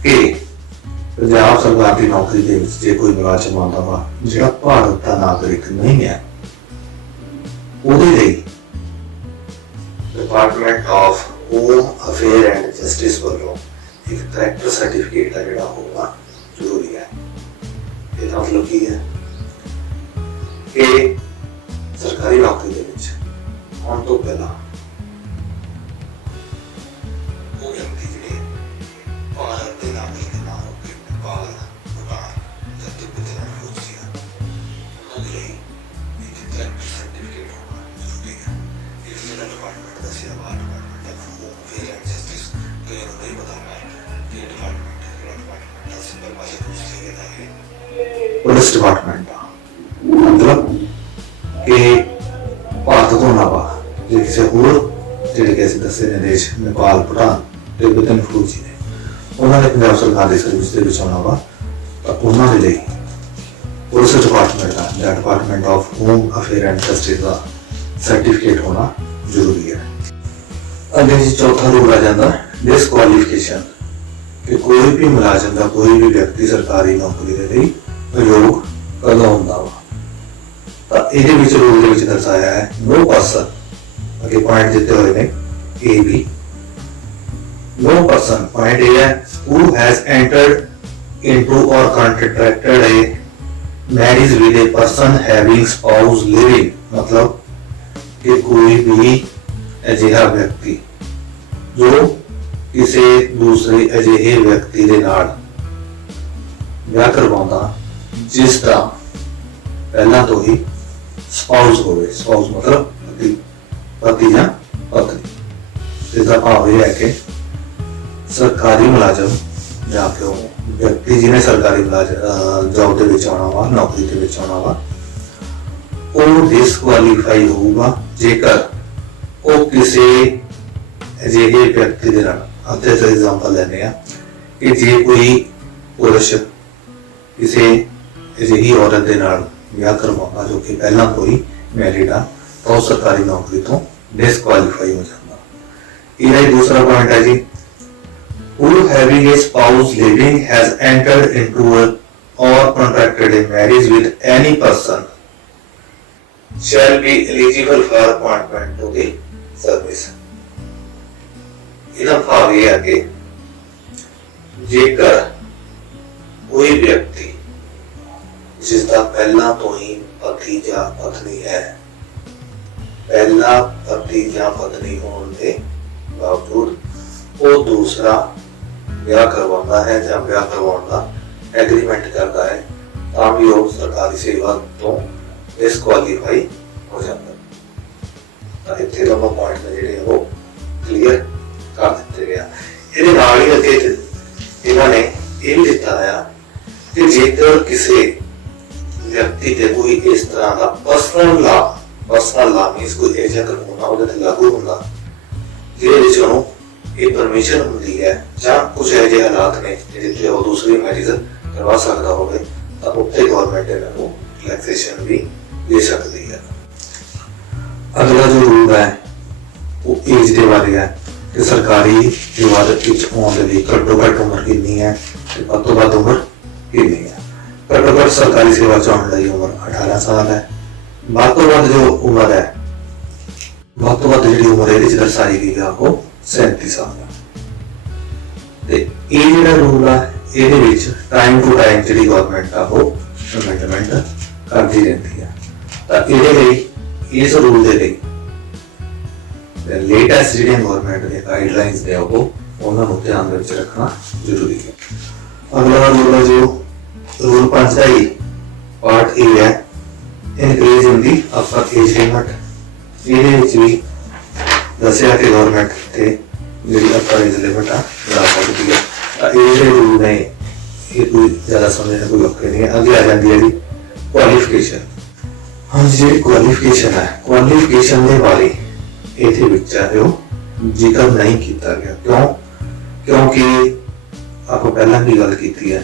कि पंजाब सरकार की नौकरी ਦੇ ਵਿੱਚ ਜੇ ਕੋਈ ਮੁਲਾਜ਼ਮ ਆਉਂਦਾ ਵਾ ਜਿਹੜਾ ਭਾਰਤ ਦਾ ਨਾਗਰਿਕ ਨਹੀਂ ਹੈ, ਉਹਦੇ ਲਈ Department of Home Affairs and Justice ਵੱਲੋਂ ਇੱਕ ਕਰੈਕਟਰ ਸਰਟੀਫਿਕੇਟ ਆ ਜਿਹੜਾ ਹੋਊਗਾ ਜ਼ਰੂਰੀ ਹੈ। ਇਹਦਾ ਮਤਲਬ ਕੀ ਹੈ ਕਿ ਸਰਕਾਰੀ ਨੌਕਰੀ ਦੇ ਵਿੱਚ ਆਉਣ ਤੋਂ ਪਹਿਲਾਂ ਉਹ ਵਿਅਕਤੀ ਜਿਹੜੇ ਭਾਰਤ ਦੇ ਨਾਗਰਿਕ ਨਾ ਹੋ ਕੇ ਨੇਪਾਲ, ਭੂਟਾਨ ਜਾਂ ਤਿੱਬਤ ਦੇ ਰਿਫਿਊਜੀ ਆ, ਉਹਨਾਂ ਦੇ ਲਈ ਇੱਕ ਕਰੈਕਟਰ ਸਰਟੀਫਿਕੇਟ ਹੋਣਾ ਜ਼ਰੂਰੀ ਹੈ। ਇਹ ਜਿਹੜਾ ਡਿਪਾਰਟਮੈਂਟ ਦੱਸਿਆ ਵਾ, department of home affairs and justice, ਕਈ ਨੂੰ ਨਹੀਂ ਪਤਾ ਹੋਣਾ ਕਿ ਡਿਪਾਰਟਮੈਂਟ ਦਾ ਸਿੰਬਲ ਭਾਸ਼ਾ ਵਿੱਚ ਚਾਹੀਦਾ ਹੈ ਪੁਲਿਸ ਡਿਪਾਰਟਮੈਂਟ ਦਾ। ਮਤਲਬ ਕਿ ਭਾਰਤ ਤੋਂ ਇਲਾਵਾ ਜੇ ਕਿਸੇ ਹੋਰ ਜਿਹੜੇ ਕਿ ਅਸੀਂ ਦੱਸੇ ਨੇ ਦੇਸ਼ ਨੇਪਾਲ, ਭੂਟਾਨ, ਤਿੱਬਤ ਰਿਫਿਊਜੀ ਨੇ, ਉਹਨਾਂ ਨੇ ਪੰਜਾਬ ਸਰਕਾਰ ਦੀ ਸਰਵਿਸ ਦੇ ਵਿੱਚ ਆਉਣਾ ਵਾ, ਤਾਂ ਉਹਨਾਂ ਦੇ ਲਈ ਪੁਲਿਸ ਡਿਪਾਰਟਮੈਂਟ ਦਾ ਜਾਂ department of home affair and justice the certificate ਹੋਣਾ ਜ਼ਰੂਰੀ ਹੈ। ਅੱਗੇ ਜੀ ਚੌਥਾ ਰੂਲ ਆ ਜਾਂਦਾ ਡਿਸਕੁਆਲੀਫਿਕੇਸ਼ਨ, ਕਿ ਕੋਈ ਵੀ ਮੁਲਾਜ਼ਮ ਦਾ ਕੋਈ ਵੀ ਵਿਅਕਤੀ ਸਰਕਾਰੀ ਨੌਕਰੀ ਦੇ ਲਈ ਅਯੋਗ ਕਦੋਂ ਹੁੰਦਾ ਵਾ। ਤਾਂ ਇਹਦੇ ਵਿੱਚ ਰੂਲ ਦੇ ਵਿੱਚ ਦਰਸਾਇਆ ਹੈ ਨੋ ਪਰਸਨ, ਅੱਗੇ ਪੁਆਇੰਟ ਦਿੱਤੇ ਹੋਏ ਨੇ A B, no person, point A है, who has entered into or contracted a marriage with a person having spouse living, मतलब कि कोई भी ਅਜਿਹਾ ਵਿਅਕਤੀ ਜੋ ਕਿਸੇ ਦੂਸਰੇ ਅਜਿਹੇ ਵਿਅਕਤੀ ਦੇ ਨਾਲ ਵਿਆਹ ਕਰਵਾਉਂਦਾ ਜਿਸ ਦਾ ਪਹਿਲਾਂ ਤੋਂ ਹੀ ਸਪਾਊਸ ਹੋਵੇ। ਸਪਾਊਸ ਮਤਲਬ ਪਤੀ ਜਾਂ ਪਤਨੀ। इसका भाव यह है कि सरकारी मुलाजम ਜਾਂ ਫਿਰ ਵਿਅਕਤੀ ਜਿਹਨੇ ਸਰਕਾਰੀ ਜੌਬ ਦੇ ਵਿੱਚ ਆਉਣਾ ਵਾ, ਨੌਕਰੀ ਦੇ ਵਿੱਚ ਆਉਣਾ ਵਾ, ਉਹ ਡਿਸਕੁਆਲੀਫਾਈ ਹੋਊਗਾ ਜੇਕਰ ਉਹ ਕਿਸੇ ਅਜਿਹੇ ਵਿਅਕਤੀ ਦੇ ਨਾਲ, ਅਤੇ ਇਸ ਐਗਜ਼ਾਮਪਲ ਲੈਂਦੇ ਆ ਕਿ ਜੇ ਕੋਈ ਪੁਰਸ਼ ਕਿਸੇ ਅਜਿਹੀ ਔਰਤ ਦੇ ਨਾਲ ਵਿਆਹ ਕਰਵਾਉਂਦਾ ਜੋ ਕਿ ਪਹਿਲਾਂ ਤੋਂ ਹੀ ਮੈਰਿਡ ਆ, ਤਾਂ ਉਹ ਸਰਕਾਰੀ ਨੌਕਰੀ ਤੋਂ ਡਿਸਕੁਆਲੀਫਾਈ ਹੋ ਜਾਂਦਾ। ਇਹਦਾ ਹੀ ਦੂਸਰਾ ਪੁਆਇੰਟ ਹੈ ਜੀ, who having a spouse living has entered into or contracted a marriage with any person shall be eligible for appointment to the service। ਇਹਦਾ ਭਾਵ ਇਹ ਹੈ ਕਿ ਜੇਕਰ ਕੋਈ ਵਿਅਕਤੀ ਜਿਸ ਦਾ ਪਹਿਲਾਂ ਤੋਂ ਹੀ ਪਤੀ ਜਾਂ ਪਤਨੀ ਹੈ, ਪਹਿਲਾ ਪਤੀ ਜਾਂ ਪਤਨੀ ਹੋਣ ਦੇ ਬਾਵਜੂਦ ਉਹ ਦੂਸਰਾ ਵਿਆਹ ਕਰਵਾਉਂਦਾ ਹੈ ਜਾਂ ਵਿਆਹ ਕਰਵਾਉਣ ਦਾ ਐਗਰੀਮੈਂਟ ਕਰਦਾ ਹੈ, ਤਾਂ ਵੀ ਉਹ ਸਰਕਾਰੀ ਸੇਵਾ ਤੋਂ ਡਿਸਕੁਆਲੀਫਾਈ ਹੋ ਜਾਂਦਾ। ਤਾਂ ਇੱਥੇ ਦੋਨੋਂ ਪੁਆਇੰਟ ਨੇ ਜਿਹੜੇ ਉਹ ਕਲੀਅਰ ਕਰ ਦਿੱਤੇ ਗਏ। ਇਹਦੇ ਨਾਲ ਹੀ ਅੱਗੇ ਇਹਨਾਂ ਨੇ ਇਹ ਵੀ ਦਿੱਤਾ ਆ ਕਿ ਜੇਕਰ ਕਿਸੇ ਵਿਅਕਤੀ ਤੇ ਕੋਈ ਇਸ ਤਰ੍ਹਾਂ ਦਾ ਪਰਸਨਲ ਲਾ ਮੀਨਸ ਕੋਈ ਐਜਾ ਕਾਨੂੰਨ ਉਹਦੇ ਤੇ ਲਾਗੂ ਹੁੰਦਾ ਜਿਹਦੇ ਵਿੱਚ ਉਹਨੂੰ ਇਹ ਪਰਮਿਸ਼ਨ ਹੁੰਦੀ ਹੈ ਜਾਂ ਕੁਝ ਇਹੋ ਜਿਹੇ ਹਾਲਾਤ ਨੇ ਜਿਹਦੇ ਉਹ ਦੂਸਰੀ ਮੈਰਿਜ ਕਰਵਾ ਸਕਦਾ ਹੋਵੇ, ਤਾਂ ਉੱਥੇ ਗਵਰਨਮੈਂਟ ਇਹਨਾਂ ਨੂੰ ਰਿਲੈਕਸੇਸ਼ਨ ਵੀ ਦੇ ਸਕਦੀ ਹੈ। ਅਗਲਾ ਜੋ ਰੂਲ ਹੈ ਉਹ ਏਜ ਦੇ ਬਾਰੇ ਹੈ ਕਿ ਸਰਕਾਰੀ ਇਬਾਦਤ ਵਿੱਚ ਆਉਣ ਦੇ ਲਈ ਘੱਟੋ ਘੱਟ ਉਮਰ ਕਿੰਨੀ ਹੈ ਤੇ ਵੱਧ ਤੋਂ ਵੱਧ ਉਮਰ ਕਿੰਨੀ ਹੈ। ਘੱਟੋ ਘੱਟ ਸਰਕਾਰੀ ਸੇਵਾ ਚ ਆਉਣ ਲਈ ਉਮਰ 18 ਸਾਲ ਹੈ। ਵੱਧ ਤੋਂ ਵੱਧ ਜੋ ਉਮਰ ਹੈ, ਵੱਧ ਤੋਂ ਵੱਧ ਜਿਹੜੀ ਉਮਰ ਇਹਦੇ ਚ ਦਰਸਾਈ ਗਈ ਹੈ ਉਹ 37 ਸਾਲ ਹੈ। ਤੇ ਇਹ ਜਿਹੜਾ ਰੂਲ ਆ ਇਹਦੇ ਵਿੱਚ ਟਾਈਮ ਟੂ ਟਾਈਮ ਜਿਹੜੀ ਗਵਰਨਮੈਂਟ ਆ ਉਹ ਅਮੈਂਡਮੈਂਟ ਕਰਦੀ ਰਹਿੰਦੀ ਹੈ। ਤਾਂ ਇਹਦੇ ਲਈ ਇਸ ਰੂਲ ਦੇ ਲਈ ਲੇਟੈਸਟ ਜਿਹੜੀਆਂ ਗਵਰਨਮੈਂਟ ਦੇ ਗਾਈਡਲਾਈਨਸ ਨੇ ਉਹ ਉਹਨਾਂ ਨੂੰ ਧਿਆਨ ਦੇ ਵਿੱਚ ਰੱਖਣਾ ਜ਼ਰੂਰੀ ਹੈ। अगला रूल है जो रूल 5 का ही पार्ट ए है इनक्रीज इन दी अपर एज लिमिट। ਇਹਦੇ ਵਿੱਚ ਵੀ ਦੱਸਿਆ ਕਿ ਗਵਰਨਮੈਂਟ ਤੇ ਜਿਹੜੀ ਅਪਰ ਏਜ ਲਿਮਿਟ ਆ ਲਾ ਸਕਦੀ ਹੈ। ਤਾਂ ਇਹ ਜਿਹੜੇ ਰੂਲ ਨੇ ਇਹ ਕੋਈ ਜ਼ਿਆਦਾ ਸਮਝਣ ਕੋਈ ਔਖੇ ਨਹੀਂ ਹੈ। ਅੱਗੇ ਆ ਜਾਂਦੀ ਹੈ ਜੀ ਕੁਆਲੀਫਿਕੇਸ਼ਨ। ਹਾਂਜੀ ਜਿਹੜੀ ਕੁਆਲੀਫਿਕੇਸ਼ਨ ਹੈ ਕੁਆਲੀਫਿਕੇਸ਼ਨ ਦੇ ਬਾਰੇ ਇਹਦੇ ਵਿੱਚ ਆ ਜੋ ਜ਼ਿਕਰ ਨਹੀਂ ਕੀਤਾ ਗਿਆ। ਕਿਉਂ? ਕਿਉਂਕਿ ਆਪਾਂ ਪਹਿਲਾਂ ਵੀ ਗੱਲ ਕੀਤੀ ਹੈ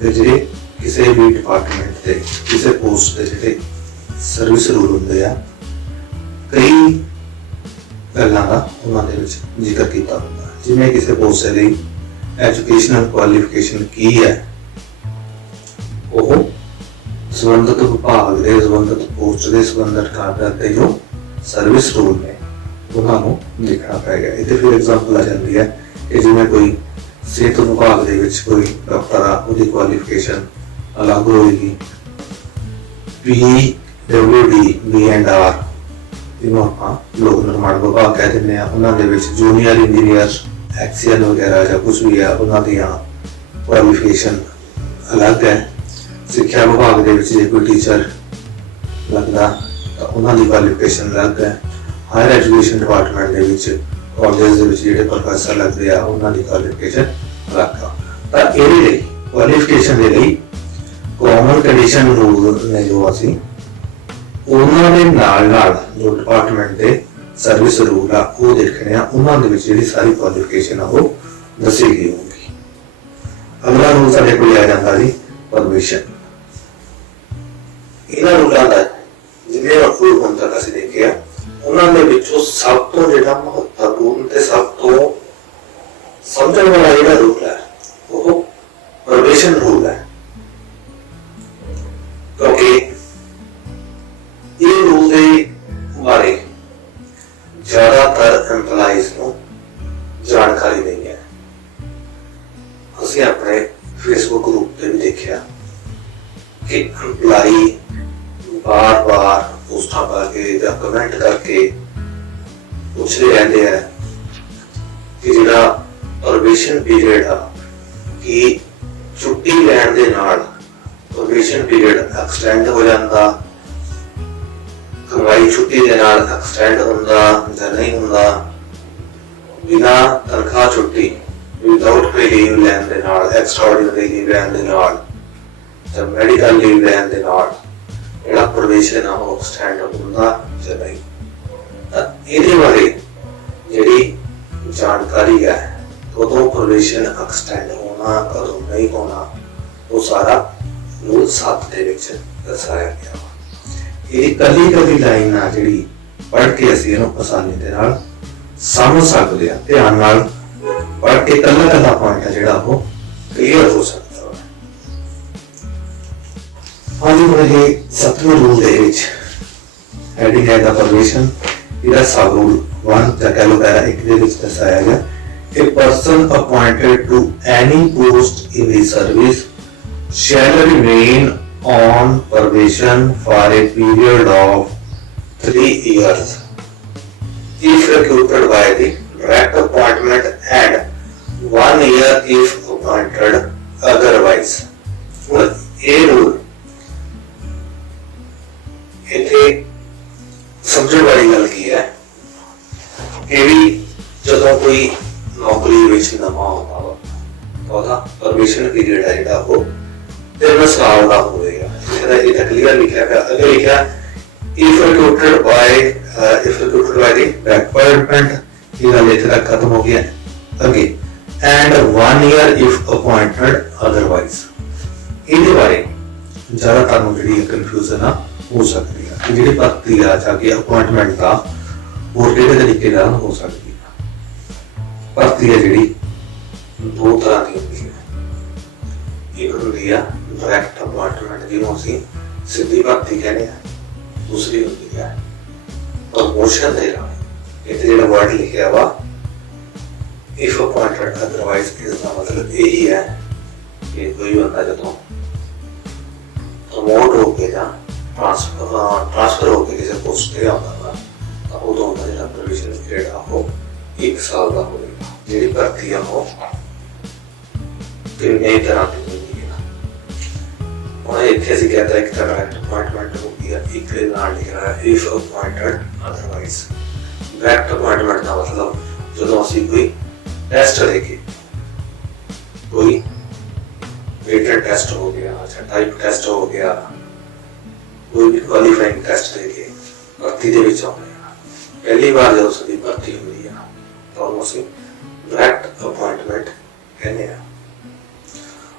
ਕਿ ਜਿਹੜੇ ਕਿਸੇ ਵੀ ਡਿਪਾਰਟਮੈਂਟ ਤੇ ਕਿਸੇ ਪੋਸਟ ਤੇ ਜਿਹੜੇ ਸਰਵਿਸ ਰੂਲ ਹੁੰਦੇ ਆ ਕਈ ਗੱਲਾਂ ਦਾ ਉਹਨਾਂ ਦੇ ਵਿੱਚ ਜ਼ਿਕਰ ਕੀਤਾ ਹੁੰਦਾ। ਜਿਵੇਂ ਕਿਸੇ ਪੋਸਟ ਲਈ ਐਜੂਕੇਸ਼ਨਲ ਕੁਆਲੀਫਿਕੇਸ਼ਨ ਕੀ ਹੈ ਉਹ ਸੰਬੰਧਿਤ ਵਿਭਾਗ ਦੇ ਸੰਬੰਧਿਤ ਪੋਸਟ ਦੇ ਸੰਬੰਧਿਤ ਕਾਰਜਾਂ ਤੇ ਜੋ ਸਰਵਿਸ ਰੂਲ ਨੇ ਉਹਨਾਂ ਨੂੰ ਲਿਖਣਾ ਪਏਗਾ। ਇਹਦੇ ਫਿਰ ਐਗਜ਼ਾਮਪਲ ਆ ਜਾਂਦੀ ਹੈ ਕਿ ਜਿਵੇਂ ਕੋਈ ਸਿਹਤ ਵਿਭਾਗ ਦੇ ਵਿੱਚ ਕੋਈ ਡਾਕਟਰ ਆ ਉਹਦੀ ਕੁਆਲੀਫਿਕੇਸ਼ਨ ਅਲੱਗ ਹੋਏਗੀ। PWD B&R ਜਿਹਨੂੰ ਆਪਾਂ ਲੋਕ ਨਿਰਮਾਣ ਵਿਭਾਗ ਕਹਿ ਦਿੰਦੇ ਆ ਉਹਨਾਂ ਦੇ ਵਿੱਚ ਜੂਨੀਅਰ ਇੰਜੀਨੀਅਰ ਐਕਸੀਅਲ ਵਗੈਰਾ ਜਾਂ ਕੁਛ ਵੀ ਆ ਉਹਨਾਂ ਦੀਆਂ ਕੁਆਲੀਫਿਕੇਸ਼ਨ ਅਲੱਗ ਹੈ। ਸਿੱਖਿਆ ਵਿਭਾਗ ਦੇ ਵਿੱਚ ਜੇ ਕੋਈ ਟੀਚਰ ਲੱਗਦਾ ਤਾਂ ਉਹਨਾਂ ਦੀ ਕੁਆਲੀਫਿਕੇਸ਼ਨ ਅਲੱਗ ਹੈ। ਹਾਇਰ ਐਜੂਕੇਸ਼ਨ ਡਿਪਾਰਟਮੈਂਟ ਦੇ ਵਿੱਚ ਕਾਲਜ ਦੇ ਵਿੱਚ ਜਿਹੜੇ ਪ੍ਰੋਫੈਸਰ ਲੱਗਦੇ ਆ ਉਹਨਾਂ ਦੀ ਕੁਆਲੀਫਿਕੇਸ਼ਨ ਅਲੱਗ ਆ। ਤਾਂ ਇਹਦੇ ਲਈ ਕੁਆਲੀਫਿਕੇਸ਼ਨ ਦੇ ਲਈ ਕਾਮਨ ਕੰਡੀਸ਼ਨ ਰੂਲ ਨੇ ਜੋ ਅਸੀਂ ਉਹਨਾਂ ਦੇ ਨਾਲ ਜੋ ਡਿਪਾਰਟਮੈਂਟ ਦੇ ਸਰਵਿਸ ਰੂਲ ਆ ਉਹ ਦੇਖਣੇ ਆ। ਉਹਨਾਂ ਦੇ ਵਿੱਚ ਜਿਹੜੀ ਸਾਰੀ ਕੁਆਲੀਫਿਕੇਸ਼ਨ ਆ ਉਹ ਦੱਸੀ ਗਈ ਹੋਊਗੀ। ਅਗਲਾ ਰੂਲ ਸਾਡੇ ਕੋਲ ਆ ਜਾਂਦਾ ਜੀ ਪਰਮਿਸ਼ਨ। ਇਹਨਾਂ ਰੂਲਾਂ ਦਾ ਜਿਵੇਂ ਰੂਲ ਹੁਣ ਤੱਕ ਅਸੀਂ ਦੇਖਿਆ ਉਹਨਾਂ ਦੇ ਵਿੱਚੋਂ ਸਭ ਤੋਂ ਜਿਹੜਾ ਮਹੱਤਵਪੂਰਨ ਤੇ ਸਭ ਤੋਂ ਸਮਝਣ ਵਾਲਾ ਜਿਹੜਾ ਰੂਲ ਹੈ ਉਹ ਪਰਮਿਸ਼ਨ ਰੂਲ ਹੈ। ਕਿਉਂਕਿ ਇਹ ਰੂਲ ਦੇ ਬਾਰੇ ਜ਼ਿਆਦਾਤਰ ਐਮਪਲਾਈਜ਼ ਨੂੰ ਜਾਣਕਾਰੀ ਨਹੀਂ ਹੈ। ਅਸੀਂ ਆਪਣੇ ਫੇਸਬੁੱਕ ਗਰੁੱਪ ਤੇ ਵੀ ਦੇਖਿਆ ਕਿ ਐਮਪਲਾਈ ਬਾਰ-ਬਾਰ ਪੋਸਟਾਂ ਪਾ ਕੇ ਜਾਂ ਕਮੈਂਟ ਕਰਕੇ ਪੁੱਛਦੇ ਰਹਿੰਦੇ ਆ ਕਿ ਜਿਹੜਾ ਪ੍ਰੋਬੇਸ਼ਨ ਪੀਰੀਅਡ ਆ ਕਿ ਛੁੱਟੀ ਲੈਣ ਦੇ ਨਾਲ ਪ੍ਰੋਬੇਸ਼ਨ ਪੀਰੀਅਡ ਐਕਸਟੈਂਡ ਹੋ ਜਾਂਦਾ, ਕਮਾਈ ਛੁੱਟੀ ਦੇ ਨਾਲ ਐਕਸਟੈਂਡ ਹੁੰਦਾ ਜਾਂ ਨਹੀਂ ਹੁੰਦਾ, ਬਿਨਾਂ ਤਨਖਾਹ ਛੁੱਟੀ ਵਿਦਆਊਟ ਪੇ ਲੀਵ ਲੈਣ ਦੇ ਨਾਲ, ਐਕਸਟਰਾਆਰਡੀਨਰੀ ਲੀਵ ਲੈਣ ਦੇ ਨਾਲ ਜਾਂ ਮੈਡੀਕਲ ਲੀਵ ਲੈਣ ਦੇ ਨਾਲ ਜਿਹੜਾ ਪ੍ਰੋਬੇਸ਼ਨ ਆ ਉਹ ਐਕਸਟੈਂਡ ਹੁੰਦਾ ਜਾਂ ਨਹੀਂ। ਤਾਂ ਇਹਦੇ ਬਾਰੇ ਜਿਹੜੀ ਜਾਣਕਾਰੀ ਹੈ ਕਦੋਂ ਪ੍ਰੋਬੇਸ਼ਨ ਐਕਸਟੈਂਡ ਹੋਣਾ ਕਦੋਂ ਨਹੀਂ ਹੋਣਾ ਉਹ ਸਾਰਾ ਰੂਲ 7 ਦੇ ਵਿੱਚ ਦਰਸਾਇਆ ਗਿਆ। ਇਹ ਕੱਲੀ ਲਾਈਨ ਆ ਜਿਹੜੀ ਪੜ੍ਹ ਕੇ ਅਸੀਂ ਇਹਨੂੰ ਆਸਾਨੀ ਦੇ ਨਾਲ ਸਮਝ ਸਕਦੇ ਹਾਂ। ਧਿਆਨ ਨਾਲ ਪੜ੍ਹ ਕੇ ਕੱਲਾ ਪੁਆਇੰਟ ਆ ਜਿਹੜਾ ਉਹ ਕਲੀਅਰ ਹੋ ਸਕਦਾ ਹੈ। ਹਾਂਜੀ ਹੁਣ ਇਹ 7ਵੇਂ ਰੂਲ ਦੇ ਵਿੱਚ ਹੈਡਿੰਗ ਹੈ ਦਾ ਪਰਮਿਸ਼ਨ। ਇਹਦਾ ਸਬ ਰੂਲ 1 ਜਾਂ ਕਹਿ ਲਓ ਪੈਰਾ 1 ਦੇ ਵਿੱਚ ਦਰਸਾਇਆ ਗਿਆ A person appointed to any post in the service shall remain on probation for a period of 3 years if recruited by the direct appointment and 1 year if appointed otherwise। ਇਹ rule ਇੱਥੇ ਸਮਝਣ ਵਾਲੀ ਗੱਲ ਕੀ ਹੈ ਕਿ ਵੀ ਜਦੋਂ ਕੋਈ ਨੌਕਰੀ ਵਿੱਚ ਨਵਾਂ ਆਉਂਦਾ ਵਾ ਉਹਦਾ ਪ੍ਰੋਬੇਸ਼ਨ ਪੀਰੀਅਡ ਹੈ ਜਿਹੜਾ ਉਹ 3 ਸਾਲ ਦਾ ਹੋਵੇਗਾ। ਇਹਦਾ ਇਹ ਕਲੀਅਰ ਲਿਖਿਆ ਪਿਆ। ਅੱਗੇ ਲਿਖਿਆ if recruited by the department ਇਹਦਾ ਲਿਖਣਾ ਖਤਮ ਹੋ ਗਿਆ ਅੱਗੇ and 1 year if appointed otherwise। ਇਹਦੇ ਬਾਰੇ ਜ਼ਿਆਦਾ ਤੁਹਾਨੂੰ ਜਿਹੜੀ ਕਨਫਿਊਜ਼ਨ ਆ ਹੋ ਸਕਦੀ ਹੈ। ਜਿਹੜੀ ਭਰਤੀ ਆ ਜਾਂ ਕਿ ਅਪਾਇੰਟਮੈਂਟ ਦਾ ਹੋਰ ਕਿਹੜੇ ਤਰੀਕੇ ਨਾਲ ਹੋ ਸਕਦੀ ਹੈ। ਭਰਤੀ ਹੈ ਜਿਹੜੀ 2 ਤਰ੍ਹਾਂ ਦੀ ਹੁੰਦੀ ਹੈ। ਇੱਕ ਹੁੰਦੀ ਆ ਡਾਇਰੈਕਟ ਅਪਾਇੰਟਮੈਂਟ ਜਿਹਨੂੰ ਅਸੀਂ ਸਿੱਧੀ ਭਰਤੀ ਕਹਿੰਦੇ ਆ। ਦੂਸਰੀ ਹੁੰਦੀ ਹੈ ਪ੍ਰਮੋਸ਼ਨ ਦੇ ਰਾਹੀਂ। ਇੱਥੇ ਜਿਹੜਾ ਵਰਡ ਲਿਖਿਆ ਵਾ if appointed otherwise ਇਸ ਦਾ ਮਤਲਬ ਇਹੀ ਹੈ ਕਿ ਕੋਈ ਬੰਦਾ ਜਦੋਂ ਪ੍ਰਮੋਟ ਹੋ ਕੇ ਜਾਂ ट्रांसफर होकर किसी पोस्ट पे आता है तो उदों का जो प्रोविजन पीरियड आ वो 1 साल का होगा। जी भर्ती है वो ਕਿੰਨੇ ਤਰ੍ਹਾਂ ਦੀ ਹੁੰਦੀ ਹੈ। ਹੁਣ ਇੱਥੇ ਅਸੀਂ कहता एक direct appointment होती है, एक के नाल लिख रहा है if appointed otherwise। direct appointment का मतलब ਜਦੋਂ ਅਸੀਂ ਕੋਈ ਟੈਸਟ ਦੇके, कोई वेटेड टेस्ट हो गया, अच्छा टाइप टेस्ट हो गया, कोई भी क्वालीफाइंग टेस्ट देके भर्ती ਦੇ ਵਿੱਚ ਆਉਂਦੇ ਆ। ਪਹਿਲੀ ਵਾਰ ਜਦੋਂ ਸਾਡੀ ਭਰਤੀ ਹੁੰਦੀ ਆ ਤਾਂ ਉਹਨੂੰ ਅਸੀਂ ਡਾਇਰੈਕਟ ਅਪਾਇੰਟਮੈਂਟ ਕਹਿੰਦੇ ਆ।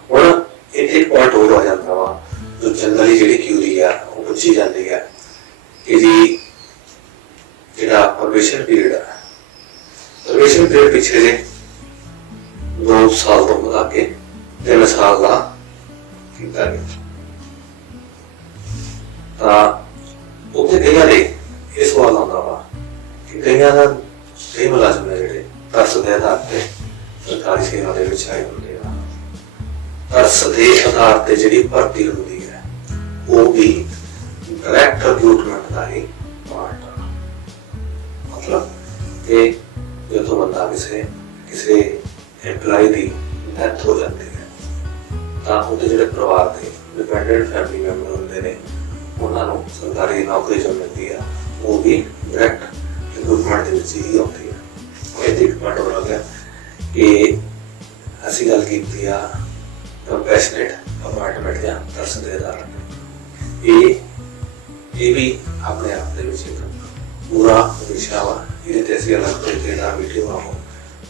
ਹੁਣ ਇੱਥੇ ਇੱਕ ਪੁਆਇੰਟ ਹੋਰ ਆ ਜਾਂਦਾ ਵਾ, ਜੋ ਜਨਰਲੀ ਜਿਹੜੀ ਕਿਊਰੀ ਆ ਉਹ ਪੁੱਛੀ ਜਾਂਦੀ ਆ ਕਿ ਜੀ ਜਿਹੜਾ ਪ੍ਰੋਬੇਸ਼ਨ ਪੀਰੀਅਡ ਆ, ਪ੍ਰੋਬੇਸ਼ਨ ਪੀਰੀਅਡ ਪਿਛਲੇ ਜੇ 2 ਸਾਲ ਤੋਂ ਵਧਾ ਕੇ 3 ਸਾਲ ਦਾ ਕੀਤਾ ਗਿਆ। ਤਾਂ ਉੱਥੇ ਕਈਆਂ ਦੇ ਇਹ ਸਵਾਲ ਆਉਂਦਾ ਵਾ ਕਿ ਕਈਆਂ ਦਾ ਕਈ ਮੁਲਾਜ਼ਮ ਨੇ ਜਿਹੜੇ ਤਰਸ ਦੇ ਆਧਾਰ ਤੇ ਸਰਕਾਰੀ ਸੇਵਾ ਦੇ ਵਿੱਚ ਆਏ ਹੁੰਦੇ ਆ। ਤਰਸ ਦੇ ਆਧਾਰ ਤੇ ਜਿਹੜੀ ਭਰਤੀ ਹੁੰਦੀ ਹੈ ਉਹ ਵੀ ਡਾਇਰੈਕਟ ਰਿਕਰੂਟਮੈਂਟ ਦਾ ਹੀ ਪਾਰਟ ਆ। ਮਤਲਬ ਕਿ ਜਦੋਂ ਬੰਦਾ ਕਿਸੇ एम्प्लॉय की डेथ हो जाती है तो उसके जो परिवार के डिपेंडेंट फैमिली मैंबर होंगे ने उन्होंने सरकारी नौकरी जो मिलती है वो भी डायरैक्ट रिक्रूटमेंट के ही आती है। एक पॉइंट हो गया कि असी गल की कंपैशनेट अपॉइंटमेंट या तरस दे आधार ये भी अपने आप के पूरा विषय वा। ये असी अलग तरीके का वीडियो आ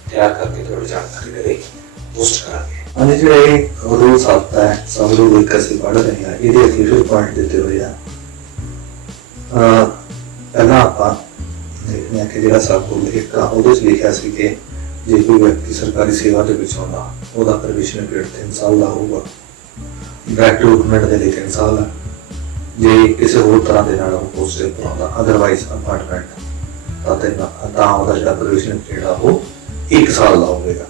तैयार करके थोड़ी जानकारी दे रही पोस्ट करांगे। अने ਜਿਹੜੇ ਰੂਲਸ आता है सब रूल एक ਅਸੀਂ ਪੜ੍ਹ ਰਹੇ ਹਾਂ, ਇਹਦੇ ਅਖੀਰਲੇ ਪੁਆਇੰਟ ਦਿੱਤੇ ਹੋਏ ਆ। ਪਹਿਲਾਂ ਆਪਾਂ ਦੇਖਦੇ ਹਾਂ ਕਿ ਜਿਹੜਾ ਸਬ ਰੂਲ ਇੱਕ ਆ ਉਹਦੇ ਵਿੱਚ ਲਿਖਿਆ ਸੀ ਕਿ ਜੇ ਕੋਈ ਵਿਅਕਤੀ ਸਰਕਾਰੀ ਸੇਵਾ ਦੇ ਵਿੱਚ ਆਉਂਦਾ ਉਹਦਾ ਪ੍ਰੋਬੇਸ਼ਨ ਪੀਰੀਅਡ 3 ਸਾਲ ਦਾ ਹੋਊਗਾ, ਡਾਇਰੈਕਟ ਰਿਕਰੂਟਮੈਂਟ ਦੇ ਲਈ 3 ਸਾਲ ਆ। ਜੇ ਕਿਸੇ ਹੋਰ ਤਰ੍ਹਾਂ ਦੇ ਨਾਲ ਉਹ ਪੋਸਟ ਤੇ ਆਉਂਦਾ ਅਦਰਵਾਈਜ਼ ਅਪਾਰਟਮੈਂਟ ਤਾਂ ਉਹਦਾ ਜਿਹੜਾ ਪ੍ਰੋਬੇਸ਼ਨ ਪੀਰੀਅਡ ਆ ਉਹ 1 साल का होगा।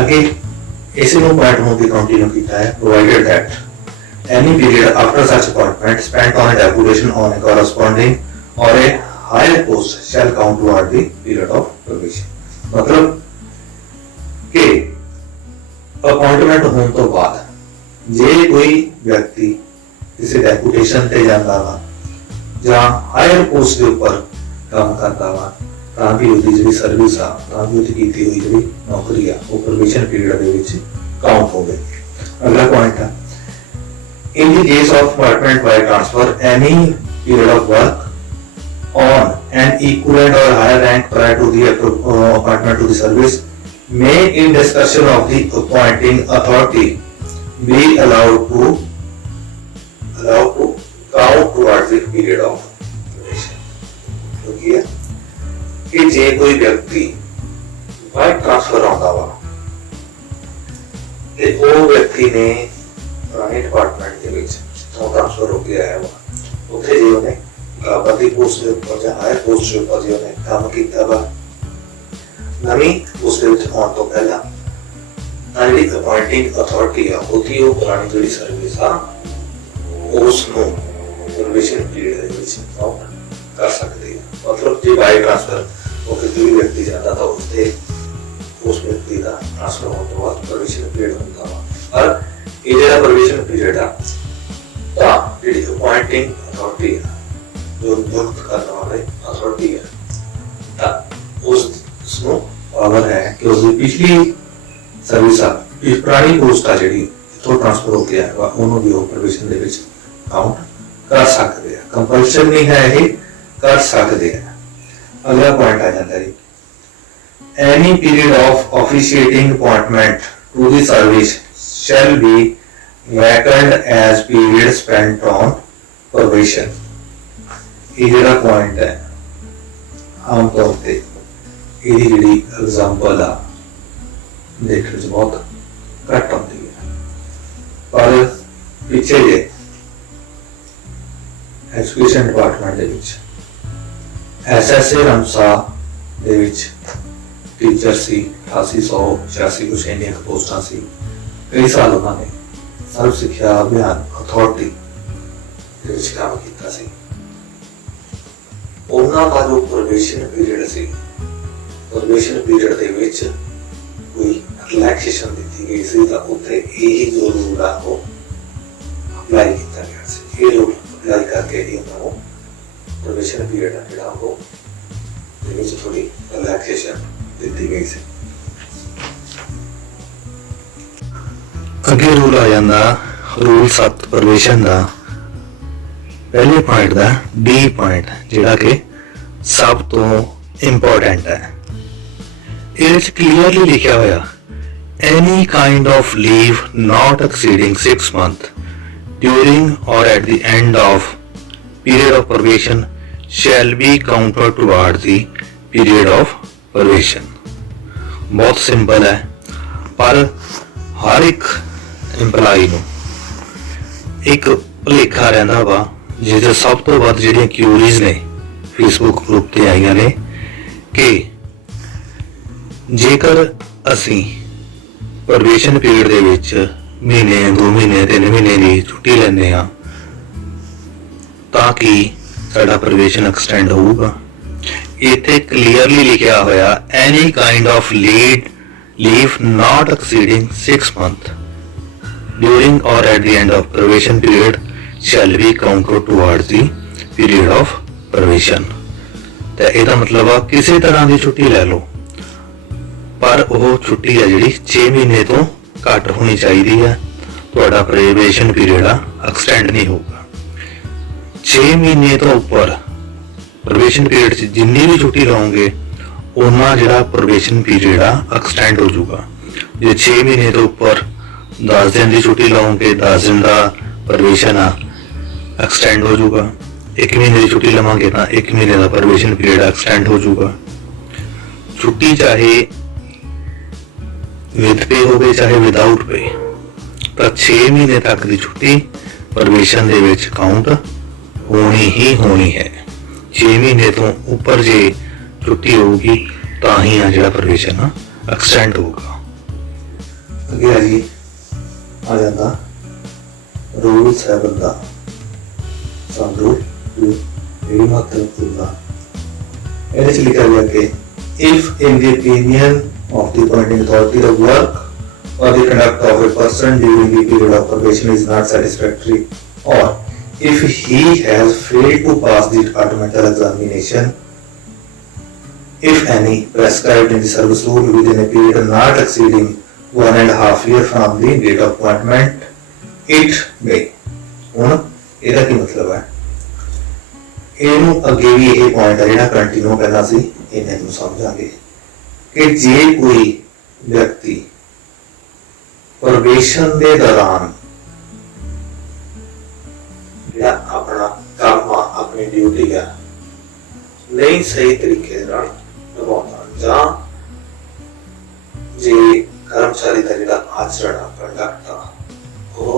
आगे इसी पॉइंट में कंटिन्यू किया है, provided that any period after such appointment spent on a deputation on a corresponding और a higher post shall count toward the period of probation. मतलब कि अपॉइंटमेंट होने तो बाद जे कोई व्यक्ति किसी डेपुटेशन ते जाता वा या हायर पोस्ट के ऊपर काम करता वा ਤਾਂ ਵੀ ਉਹਦੀ ਜਿਹੜੀ ਸਰਵਿਸ ਆ ਤਾਂ ਵੀ ਉਹਦੀ ਕੀਤੀ ਹੋਈ ਜਿਹੜੀ ਨੌਕਰੀ ਆ ਉਹ ਪ੍ਰੋਬੇਸ਼ਨ ਪੀਰੀਅਡ ਦੇ ਵਿੱਚ ਕਾਊਂਟ ਹੋਵੇ। ਅਗਲਾ ਪੁਆਇੰਟ ਆ in the case of appointment by transfer any period of work on an equivalent or higher rank prior to the appointment to the service may in discussion of the appointing authority be allowed to count towards the period of probation। क्योंकि कि जे कोई व्यक्ति by transfer आता वा ते वो व्यक्ति ने पुराने डिपार्टमेंट के विच तो ट्रांसफर होके आया वा उत्थे जे उन्हें बड़ी पोस्ट के ऊपर या हायर पोस्ट के ऊपर जे उन्हें काम कीता वा नवी पोस्ट के विच आउण तो पहला ਜਿਹੜੀ अपॉइंटिंग अथॉरिटी आ होती वो पुरानी ਜਿਹੜੀ सर्विस आ उस ਨੂੰ प्रोबेशन पीरियड ਦੇ ਵਿੱਚ काउंट कर सकती है। मतलब जे बाय ट्रांसफर वो किसी भी व्यक्ति जाता था उससे उस व्यक्ति का ट्रांसफर होने के बाद प्रोबेशन पीरियड होता था। और ये जो प्रोबेशन पीरियड है तो ਜਿਹੜੀ अपॉइंटिंग अथॉरिटी है जो नियुक्त करने वाले अथॉरिटी है ਤਾਂ ਉਸ ਨੂੰ ਪਾਵਰ ਹੈ ਕਿ ਉਸ ਦੀ ਪਿਛਲੀ ਸਰਵਿਸ ਆ ਇਸ ਪੁਰਾਣੀ ਪੋਸਟ ਆ ਜਿਹੜੀ ਇਥੋਂ ਟ੍ਰਾਂਸਫਰ ਹੋ ਕੇ ਆਇਆ ਵਾ ਉਹਨੂੰ ਵੀ ਉਹ ਪ੍ਰੋਬੇਸ਼ਨ ਦੇ ਵਿੱਚ ਕਾਊਂਟ ਕਰ ਸਕਦੇ ਆ। ਕੰਪਲਸ਼ਨ ਨਹੀਂ ਹੈ, ਇਹ ਕਰ ਸਕਦੇ ਆ। अगला पॉइंट आ जाता है any period of officiating appointment to the service shall be reckoned as period spent on probation। ये ਜਿਹੜਾ पॉइंट है आम तौर पे ਇਹਦੀ ਜਿਹੜੀ एग्जांपल आ देखने ਵਿੱਚ बहुत ਘੱਟ ਆਉਂਦੀ ਹੈ, ਪਰ ਪਿੱਛੇ ਜੇ ਐਜੂਕੇਸ਼ਨ ਡਿਪਾਰਟਮੈਂਟ ਦੇ ਵਿੱਚ SSA ਰਮਸਾ ਦੇ ਵਿੱਚ ਟੀਚਰ ਸੀ 8886 ਕੁਛ ਇੰਨੀਆਂ ਪੋਸਟਾਂ ਸੀ। ਕਈ ਸਾਲ ਉਹਨਾਂ ਨੇ ਸਰਵ ਸਿੱਖਿਆ ਅਭਿਆਨ ਅਥਾਰਟੀ ਦੇ ਵਿੱਚ ਕੰਮ ਕੀਤਾ ਸੀ। ਉਹਨਾਂ ਦਾ ਜੋ ਪ੍ਰੋਬੇਸ਼ਨ ਪੀਰੀਅਡ ਸੀ, ਪ੍ਰੋਬੇਸ਼ਨ ਪੀਰੀਅਡ ਦੇ ਵਿੱਚ ਕੋਈ रिलैक्सेशन दी गई सी तो उत्थे यही जो रूल आ वो अप्लाई किया गया सी। ये रूल अप्लाई करके ही उन्होंने प्रोबेशन पीरियड आ जिहड़ा वो दे विच थोड़ी रिलैक्सेशन दी गई सी। अगे रूल आ जांदा रूल 7 प्रोबेशन दा पहले पॉइंट दा डी पॉइंट जिहड़ा कि सब तो इंपॉर्टेंट है। ये क्लियरली लिखा होया any kind of leave not exceeding 6 months during और at the end of period of probation shall be counted toward the period of probation. बहुत सिंपल है पर हर एक इंपलाई नूं एक भुलेखा रहिंदा वा जिहदे सब तो वध जिहड़ियां क्यूरीज ने फेसबुक ग्रुप ते आईयां ने कि जेकर असी प्रोबेशन पीरियड दे विच महीने 2 महीने 3 महीने की छुट्टी लैंदे हां तां कि साडा प्रोबेशन एक्सटेंड होऊगा। इत्थे क्लीयरली लिखिया होया any kind of leave not exceeding 6 months during और at the end of probation period shall be counted towards the period of probation. तो इसका मतलब आ किसी तरह की छुट्टी लै लो पर वह छुट्टी है जी 6 महीने तो घट होनी चाहिए है। तुहाडा प्रोबेशन पीरियड आ एक्सटेंड नहीं होगा। 6 महीने तो उपर प्रोबेशन पीरियड च जिन्नी भी छुट्टी लाओगे उन्ना जिहड़ा प्रोबेशन पीरियड आ एक्सटेंड हो जाऊगा। जे 6 महीने तो उपर 10 दिन की छुट्टी लाओगे 10 दिन का प्रोबेशन आ एक्सटेंड हो जाऊगा। 1 महीने की छुट्टी लवांगे तो 1 महीने का प्रोबेशन पीरियड एक्सटेंड हो जाऊगा। छुट्टी चाहे विद पे हो चाहे विदाउट पे तो 6 महीने तक की छुट्टी प्रोबेशन दे विच काउंट होनी ही होनी है। 6 महीने तो ऊपर जे छुट्टी होगी तो ही आ जिहड़ा प्रोबेशन एक्सटेंड होगा। अगे जी आ जाता रूल 7 का सब रूल यही महत्वपूर्ण है। लिखा गया कि if in the opinion of the appointing authority the work or the conduct of a person during the period of probation is not satisfactory or if he has failed to pass the departmental examination if any prescribed in the service rule within a period not exceeding 1.5 years from the date of appointment it may। ਹੁਣ ਇਹਦਾ ਕੀ ਮਤਲਬ ਹੈ ਇਹਨੂੰ ਅੱਗੇ ਵੀ ਇਹ point ਹੈ ਜਿਹੜਾ continue ਕਰਨਾ ਸੀ ਇਹਨਾਂ ਨੂੰ ਸਮਝਾਂਗੇ कि जे कोई व्यक्ति प्रोबेशन के दौरान अपना काम अपनी ड्यूटी है नहीं सही तरीके निभाता जां जे कर्मचारी का जिहड़ा आचरण कंडक्ट वो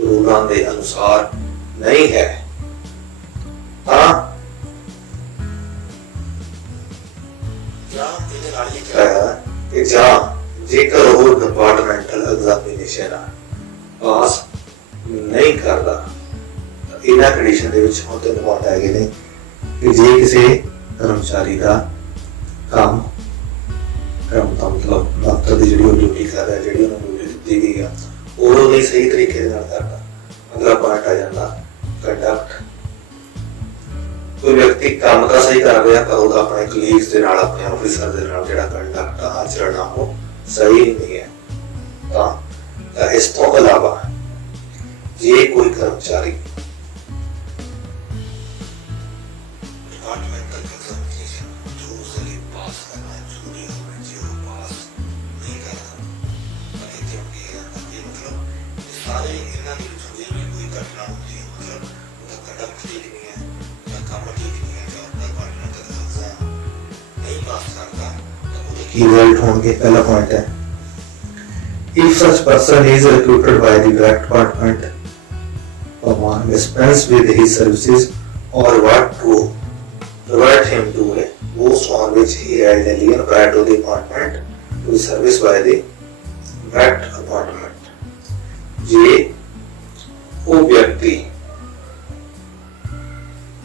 रूलों के अनुसार नहीं है तां जेकर वो डिपार्टमेंटल एग्जामिनेशन पास नहीं करता इन्हां कंडीशन दे विच होते निभाता है ने कि जे किसी कर्मचारी का काम का मतलब दफ्तर की जिहड़ी ड्यूटी कर रहा है जिहड़ी उन्होंने ड्यूटी दी गई है वो नहीं सही तरीके नाल करता मतलब पॉइंट आ जाता कंडक्ट। कोई व्यक्ति काम तो सही कर रहा पर उसका अपने कलीग्स के नाल अपने ऑफिसर के नाल जिहड़ा कंडक्ट आचरण आ वो सही नहीं है। तो इस तो अलावा जे कोई कर्मचारी डिपार्टमेंटल एग्जामिनेशन जो उसके पास करना है जरूरी है जो पास नहीं करता मतलब सारे इन्हां दे विच जे भी कोई घटना होती है मतलब उसका कंडक्ट ठीक नहीं है की रिजल्ट होंगे। पहला पॉइंट है if such person is recruited by the direct department upon dispense with his services or what to revert him to a post on which he had alien prior to the appointment to the service by the direct appointment। जे वो व्यक्ति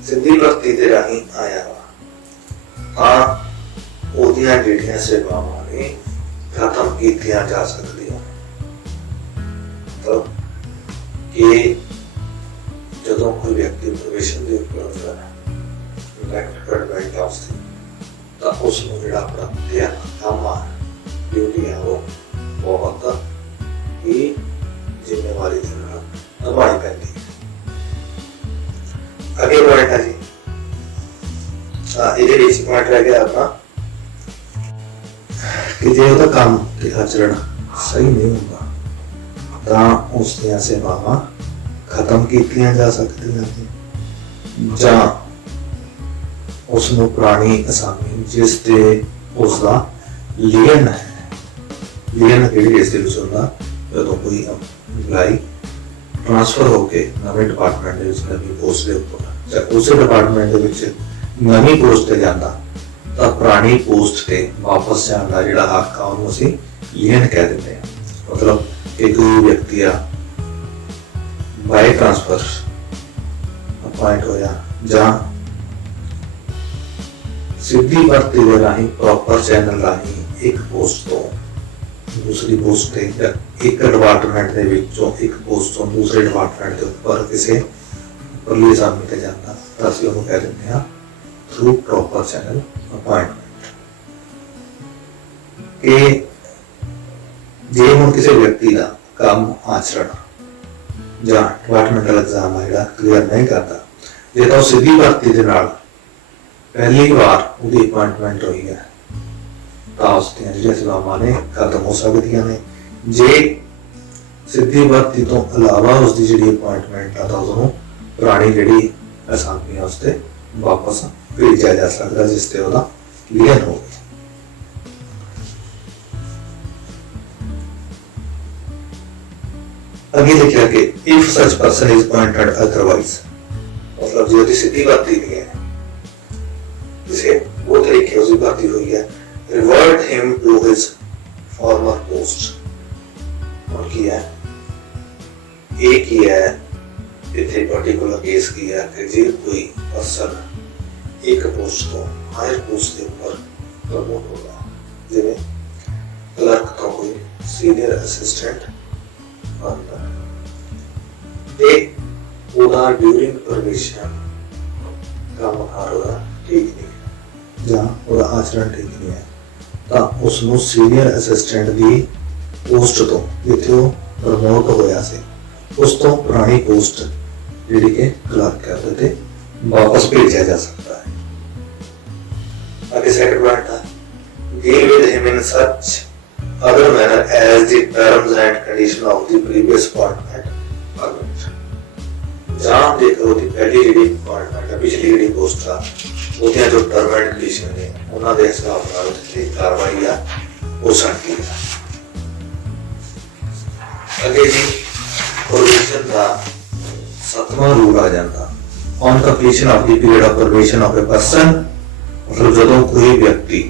सिद्धि भक्ति के राही आया वा हाँ ओदियां जेड़ियां सेवावां ने खत्म कीतियां जा सकदियां। मतलब कि जदों कोई व्यक्ति प्रोबेशन के उपर होता है इलेक्टेड हाउस की, तो उसनूं जिहड़ा अपना ध्यान काम आ ड्यूटी है वो बहुत ही जिम्मेवारी के नाल निभानी पैंदी है। अगे पॉइंट है जी, ये पॉइंट रह गया अपना कि जो उसका काम के आचरण सही नहीं होगा तो उसदियां सेवावां खत्म कीतियां जा सकदियां ने, जां उसनूं पुरानी असामी जिस ते उसका लीन है, लीन किहड़ी इस दे विच हुंदा जदों कोई एम्पलाई ट्रांसफर होके नवे डिपार्टमेंट दे विच नवी पोस्ट दे उपर जां उस डिपार्टमेंट दे विच नवी पोस्ट ते जांदा ਤਾਂ ਪੁਰਾਣੀ ਪੋਸਟ ਤੇ ਵਾਪਸ ਜਾਣ ਦਾ ਜਿਹੜਾ ਹੱਕ ਆ ਉਹਨੂੰ ਅਸੀਂ ਲੀਨ ਕਹਿ ਦਿੰਦੇ ਹਾਂ। ਮਤਲਬ ਕਿ ਕੋਈ ਵਿਅਕਤੀ ਆ ਬਾਈ ਟ੍ਰਾਂਸਫਰ ਅਪਾਇੰਟ ਹੋਇਆ ਜਾਂ ਸਿੱਧੀ ਭਰਤੀ ਦੇ ਰਾਹੀਂ ਪ੍ਰੋਪਰ ਚੈਨਲ ਰਾਹੀਂ ਇੱਕ ਪੋਸਟ ਤੋਂ ਦੂਸਰੀ ਪੋਸਟ ਤੇ ਜਾਂ ਇੱਕ ਡਿਪਾਰਟਮੈਂਟ ਦੇ ਵਿੱਚੋਂ ਇੱਕ ਪੋਸਟ ਤੋਂ ਦੂਸਰੇ ਡਿਪਾਰਟਮੈਂਟ ਦੇ ਉੱਪਰ ਕਿਸੇ ਉੱਪਰਲੀ ਅਸਾਮੀ ਤੇ ਜਾਂਦਾ ਤਾਂ ਅਸੀਂ ਉਹਨੂੰ ਕਹਿ ਦਿੰਦੇ ਹਾਂ थ्रू प्रॉपर चैनल अपॉइंटमेंट। कि जे हुण किसी व्यक्ति का काम आचरण जां डिपार्टमेंटल एग्जाम है जिहड़ा क्लीयर नहीं करता, जे तां सीधी भर्ती दे नाल पहली बार उहदी अपॉइंटमेंट हुई है तां उसदियां जिहड़ियां सेवावां ने खत्म हो सकदियां ने। जे सीधी भर्ती तो अलावा उसकी जिहड़ी अपॉइंटमेंट आ तां उसनूं पुरानी जिहड़ी असामी है उसते वापस भेजा जा सकता जिससे ਉਹਦਾ ਲੀਨ हो गया। आगे लिखा कि if such person is appointed otherwise, मतलब जो सीधी भर्ती नहीं है जिसे वो तरीके उसकी भर्ती हुई है, revert him to his former post। और किया एक ही है इतने पर्टिकुलर केस की है कि जे कोई पर्सन एक पोस्ट तो हायर पोस्ट के ऊपर प्रमोट होगा, जिन्हें क्लर्क तो कोई सीनियर असिस्टेंट बनता है, ड्यूरिंग प्रोबेशन काम होगा ठीक नहीं है जां ਉਹਦਾ आचरण ठीक नहीं है तो उसनूं सीनियर असिस्टेंट की पोस्ट तो जिथे वो प्रमोट होया से उस तो पुरानी पोस्ट जिहड़ी कि क्लर्क है ਉਹਦੇ वापस भेजा जा सकता है। आगे सेकंड पॉइंट है deal with him in such other manner as the terms and condition of the previous appointment permit। जां देखो दी पहली जिहड़ी अपॉइंटमेंट है पिछली जिहड़ी पोस्ट आ ਉਹਦੀਆਂ जो टर्म एंड कंडीशन ने ਉਹਨਾਂ ਦੇ ਹਿਸਾਬ ਨਾਲ ਜਿਹੜੀ ਕਾਰਵਾਈ ਆ ਹੋ ਸਕਦੀ ਹੈ। ਅੱਗੇ ਜੀ प्रोबेशन का 7वां रूल आ जाता on completion of the period of probation of a person. मतलब जदों कोई व्यक्ति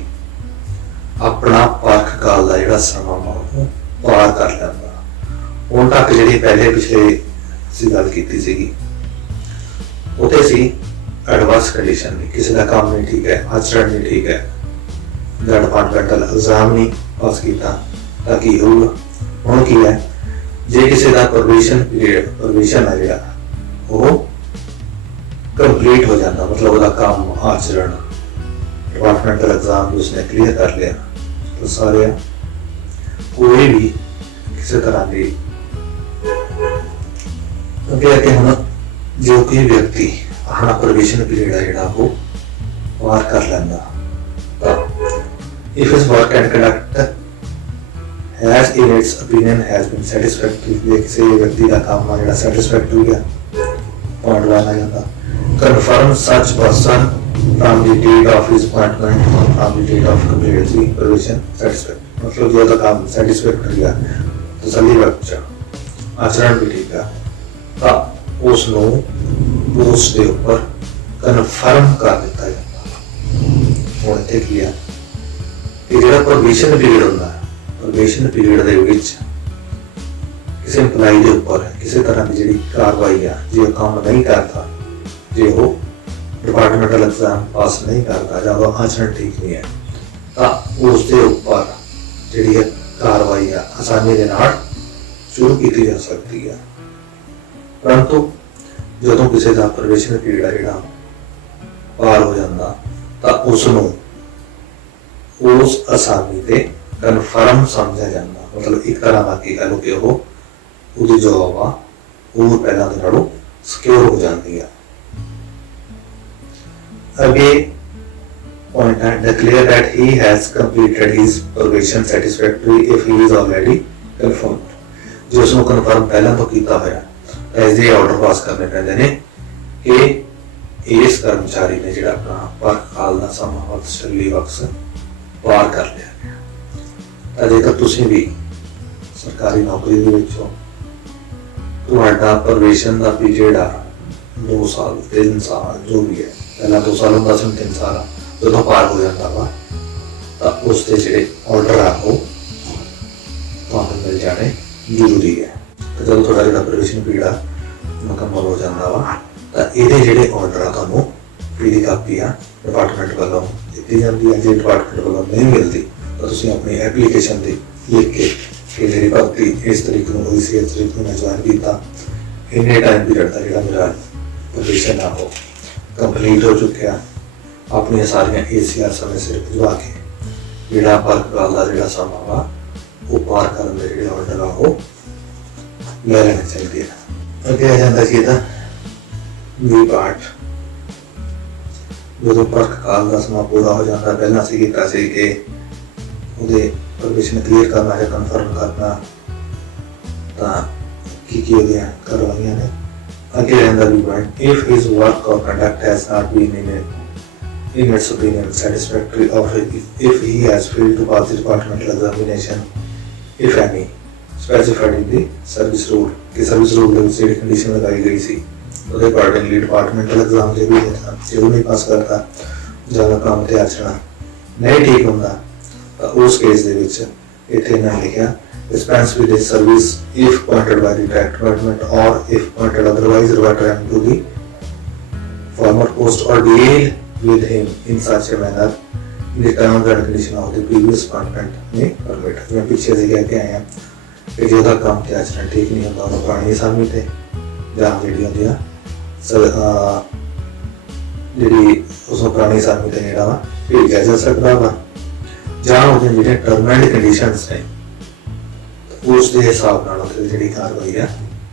अपना परख काल का जिहड़ा समा पार कर लैंदा हुण तक जिहड़ी पहले पिछले सी गल कीती सीगी उत्थे सी एडवांस कंडीशन नहीं, किसी का काम नहीं ठीक है, आचरण नहीं ठीक है, डिपार्टमेंटल एग्जाम नहीं पास किया ताकि होगा। हुण की है जे किसी का प्रोबेशन पीरियड प्रोबेशन है जिहड़ा वो कंप्लीट हो जाता, मतलब उसका काम आचरण डिपार्टमेंटल एग्जाम भी उसने क्लियर कर लिया तो सारे कोई भी किसी तरह की हम जो कोई व्यक्ति अपना प्रोबेशन पीरियड है जिहड़ा वो पार कर लैंदा if his work and conduct has in its opinion has been satisfactory, किसी व्यक्ति का काम है satisfactory है पॉइंट वन आ जाता confirm such person from the date of his appointment or from the date of completion probation satisfactory। मतलब जो तो काम satisfactory है तसल्ली बख्श आचरण भी ठीक है तो उसनों पोस्ट के ऊपर कन्फर्म कर दिता जाता। हुण इत्थे की है कि जिहड़ा प्रोबेशन पीरियड हुंदा है प्रोबेशन पीरियड ਦੇ ਵਿੱਚ ਕਿਸੇ एम्प्लॉय ਦੇ ਉੱਪਰ ਕਿਸੇ ਤਰ੍ਹਾਂ ਦੀ ਜਿਹੜੀ ਕਾਰਵਾਈ ਆ ਜੇ ਉਹ ਕੰਮ ਨਹੀਂ ਕਰਦਾ, ਜੇ ਉਹ डिपार्टमेंटल एग्जाम पास नहीं करता ਜਾਂ ਉਹ ਆਚਰਣ ਠੀਕ ਨਹੀਂ ਹੈ ਤਾਂ ਉਸ ਦੇ ਉੱਪਰ ਜਿਹੜੀ ਹੈ ਕਾਰਵਾਈ ਆ ਆਸਾਨੀ ਦੇ ਨਾਲ ਸ਼ੁਰੂ ਕੀਤੀ ਜਾ ਸਕਦੀ ਹੈ। ਪਰੰਤੂ ਜਦੋਂ ਕਿਸੇ ਦਾ ਪ੍ਰਵੇਸ਼ਨ ਪੀਰੀਅਡ ਆ ਜਿਹੜਾ ਪਾਰ ਹੋ ਜਾਂਦਾ ਤਾਂ ਉਸ ਨੂੰ ਉਸ ਆਸਾਮੀ ਤੇ ਕਨਫਰਮ ਸਮਝਿਆ ਜਾਂਦਾ। ਮਤਲਬ ਇੱਕ ਤਰ੍ਹਾਂ ਦਾ ਕੀ ਕਹੋ ਕਿ ਉਹਦੀ ਜੋਬ ਆ ਉਹ ਪਹਿਲਾਂ ਦੇ ਨਾਲੋਂ ਸਿਕਿਉਰ ਹੋ ਜਾਂਦੀ ਆ। ਅੱਗੇ point and declare that he has completed his probation satisfactorily if he is already confirmed। ਜੇ ਉਸ ਨੂੰ ਕਨਫਰਮ ਪਹਿਲਾਂ ਤੋਂ ਕੀਤਾ ਹੋਇਆ ਐਸ ਦੇ ਆਰਡਰ ਪਾਸ ਕਰਨੇ ਪੈਂਦੇ ਨੇ ਕਿ ਇਸ ਕਰਮਚਾਰੀ ਨੇ ਜਿਹੜਾ ਆਪਣਾ ਪਰਖ ਕਾਲ ਦਾ ਸਮਾਂ ਵਕਤ ਪਾਰ ਕਰ ਲਿਆ ਗਿਆ। ਤਾਂ ਜੇਕਰ ਤੁਸੀਂ ਵੀ ਸਰਕਾਰੀ ਨੌਕਰੀ ਦੇ ਵਿੱਚ ਹੋ, ਤੁਹਾਡਾ ਪ੍ਰਵੇਸ਼ਨ ਦਾ ਪੀਰੀਅਡ ਆ 2 ਸਾਲ 3 ਸਾਲ ਜੋ ਵੀ ਹੈ, ਪਹਿਲਾਂ 2 ਸਾਲ ਹੁੰਦਾ ਸੀ 3 ਸਾਲ ਆ, ਜਦੋਂ ਪਾਰ ਹੋ ਜਾਂਦਾ ਵਾ ਤਾਂ ਉਸ ਦੇ ਜਿਹੜੇ ਆਰਡਰ ਆ ਉਹ ਤੁਹਾਨੂੰ ਮਿਲ ਜਾਣੇ ਜ਼ਰੂਰੀ ਹੈ। ਤੇ ਜਦੋਂ ਤੁਹਾਡਾ ਜਿਹੜਾ ਪ੍ਰਵੇਸ਼ਨ ਪੀਰੀਅਡ ਆ ਮੁਕੰਮਲ ਹੋ ਜਾਂਦਾ ਵਾ ਤਾਂ ਇਹਦੇ ਜਿਹੜੇ ਆਰਡਰ ਆ ਤੁਹਾਨੂੰ ਪੀਡੀ ਕਾਪੀ ਆ ਡਿਪਾਰਟਮੈਂਟ ਵੱਲੋਂ ਦਿੱਤੀ ਜਾਂਦੀ ਹੈ। ਜੇ ਡਿਪਾਰਟਮੈਂਟ ਵੱਲੋਂ ਨਹੀਂ ਮਿਲਦੀ ਤਾਂ ਤੁਸੀਂ ਆਪਣੀ ਐਪਲੀਕੇਸ਼ਨ ਤੇ ਲਿਖ ਕੇ ਕਿ ਮੇਰੀ ਭਰਤੀ ਇਸ ਤਰੀਕ ਨੂੰ ਹੋਈ ਸੀ, ਇਸ ਤਰੀਕ ਨੂੰ ਮੈਂ ਜੁਆਇਨ ਕੀਤਾ, ਇੰਨੇ ਟਾਈਮ ਪੀਰੀਅਡ ਦਾ ਜਿਹੜਾ ਮੇਰਾ ਪ੍ਰਵੇਸ਼ਨ ਆ ਉਹ ਕੰਪਲੀਟ ਹੋ ਚੁੱਕਿਆ, ਆਪਣੀਆਂ ਸਾਰੀਆਂ ACR ਸਮੇਂ ਸਿਰ ਭਿਜਵਾ ਕੇ ਜਿਹੜਾ ਪਰਖ ਕਾਲ ਦਾ ਜਿਹੜਾ ਸਮਾਂ ਵਾ ਉਹ ਪਾਰ ਕਰਨ ਦੇ ਜਿਹੜੇ ਆਰਡਰ ਆ ਉਹ ਲੈ ਲੈਣੇ ਚਾਹੀਦੇ ਆ। ਅੱਗੇ ਆ ਜਾਂਦਾ ਸੀ ਇਹਦਾ ਵੀ ਪਾਰਟ। ਜਦੋਂ ਪਰਖ ਕਾਲ ਦਾ ਸਮਾਂ ਪੂਰਾ ਹੋ ਜਾਂਦਾ, ਪਹਿਲਾਂ ਅਸੀਂ ਕੀਤਾ ਸੀ ਕਿ ਉਹਦੇ ਪ੍ਰਵੇਸ਼ਨ ਕਲੀਅਰ ਕਰਨਾ ਜਾਂ ਕਨਫਰਮ ਕਰਨਾ, ਤਾਂ ਕੀ ਉਹਦੀਆਂ ਕਰਵਾਈਆਂ ਨੇ। ਅੱਗੇ ਰਹਿੰਦਾ ਵੀ point if his work or conduct has not been in its opinion satisfactory or if he has failed to pass the departmental examination if any specified in the service rule। कि service rule ਦੇ ਵਿੱਚ ਜਿਹੜੀ condition ਲਗਾਈ ਗਈ ਸੀ ਉਹਦੇ accordingly departmental exam ਜੇ ਵੀ ਹੈ ਜੇ ਉਹ ਨਹੀਂ ਪਾਸ ਕਰਦਾ ਜਾਂ ਕੰਮ ਤੇ ਆਚਰਣਾ ਨਹੀਂ ਠੀਕ ਹੁੰਦਾ ਤਾਂ ਉਸ ਕੇਸ ਦੇ ਵਿੱਚ ਇੱਥੇ ਨਾ ਲਿਖਿਆ dispense with his service if appointed by the department or if appointed otherwise revert him to the former post or deal with him in such a manner in the terms and conditions of the previous appointment may permit। मैं पीछे से कह के आया कि जो का काम ते आचरण ठीक नहीं होता ਉਹਨੂੰ ਪੁਰਾਣੀ ਅਸਾਮੀ ਤੇ ਜਾਂ ਜਿਹੜੀ ਹੁੰਦੀ ਆ ਜਿਹੜੀ ਉਸ ਨੂੰ ਪੁਰਾਣੀ ਅਸਾਮੀ ਤੇ ਜਿਹੜਾ ਵਾ ਭੇਜਿਆ ਜਾ ਸਕਦਾ ਵਾ ਜਾਂ ਉਹਦੇ ਜਿਹੜੇ ਟਰਮ ਐਂਡ ਕੰਡੀਸ਼ਨਸ ਨੇ ਉਸ ਦੇ ਹਿਸਾਬ ਨਾਲ ਉਹਦੀ ਜਿਹੜੀ ਕਾਰਵਾਈ ਆ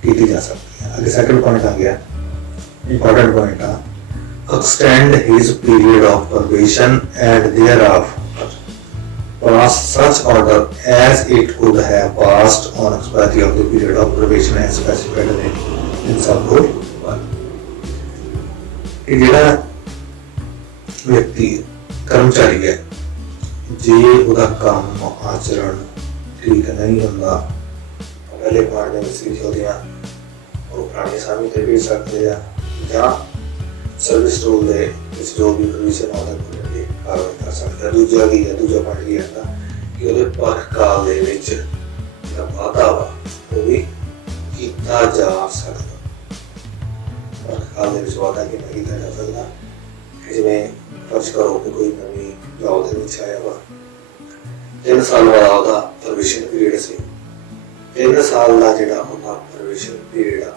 ਕੀਤੀ ਜਾ ਸਕਦੀ ਹੈ। ਅੱਗੇ ਸੈਕੰਡ ਪੁਆਇੰਟ ਆ ਗਿਆ ਇੰਪੋਰਟੈਂਟ ਪੁਆਇੰਟ ਆ extend his period of probation and thereafter pass such order as it could have passed on expiry of the period of probation as specified in sub-rule 1। ਇਹ ਜਿਹੜਾ ਵਿਅਕਤੀ ਕਰਮਚਾਰੀ ਹੈ ਜੇ ਉਹਦਾ ਕੰਮ ਆਚਰਣ ਠੀਕ ਨਹੀਂ ਹੁੰਦਾ ਪਹਿਲੇ ਪਾਰਟ ਦੇ ਵਿੱਚ ਉਹਦੀਆਂ ਉਹ ਪੁਰਾਣੀ ਅਸਾਮੀ ਤੇ ਭੇਜ ਸਕਦੇ ਆ ਜਾਂ ਸਰਵਿਸ ਰੂਲ ਦੇ ਵਿੱਚ ਜੋ ਵੀ ਪ੍ਰੋਵੀਜ਼ਨ ਆਉਂਦਾ ਕੋਈ ਕਾਰਵਾਈ ਕਰ ਸਕਦਾ। ਦੂਜਾ ਕੀ ਹੈ, ਦੂਜਾ ਪੁਆਇੰਟ ਕੀ ਹੈ ਕਿ ਉਹਦੇ ਪਰਖ ਕਾਲ ਦੇ ਵਿੱਚ ਜਿਹੜਾ ਵਾਧਾ ਵਾ ਉਹ ਵੀ ਕੀਤਾ ਜਾ ਸਕਦਾ। ਪਰਖ ਕਾਲ ਦੇ ਵਿੱਚ ਵਾਧਾ ਕਿਵੇਂ ਕੀਤਾ ਜਾ ਸਕਦਾ ਕਿ ਜਿਵੇਂ ਫਰਜ਼ ਕਰੋ ਕਿ ਕੋਈ ਨਵੀਂ ਜੌਬ ਦੇ ਵਿੱਚ ਆਇਆ ਵਾ 3 ਸਾਲ ਵਾਲਾ ਉਹਦਾ ਪ੍ਰੋਵੀਜ਼ਨ ਪੀਰੀਅਡ ਸੀ, 3 ਸਾਲ ਦਾ ਜਿਹੜਾ ਉਹਦਾ ਪ੍ਰੋਵੀਜ਼ਨ ਪੀਰੀਅਡ ਆ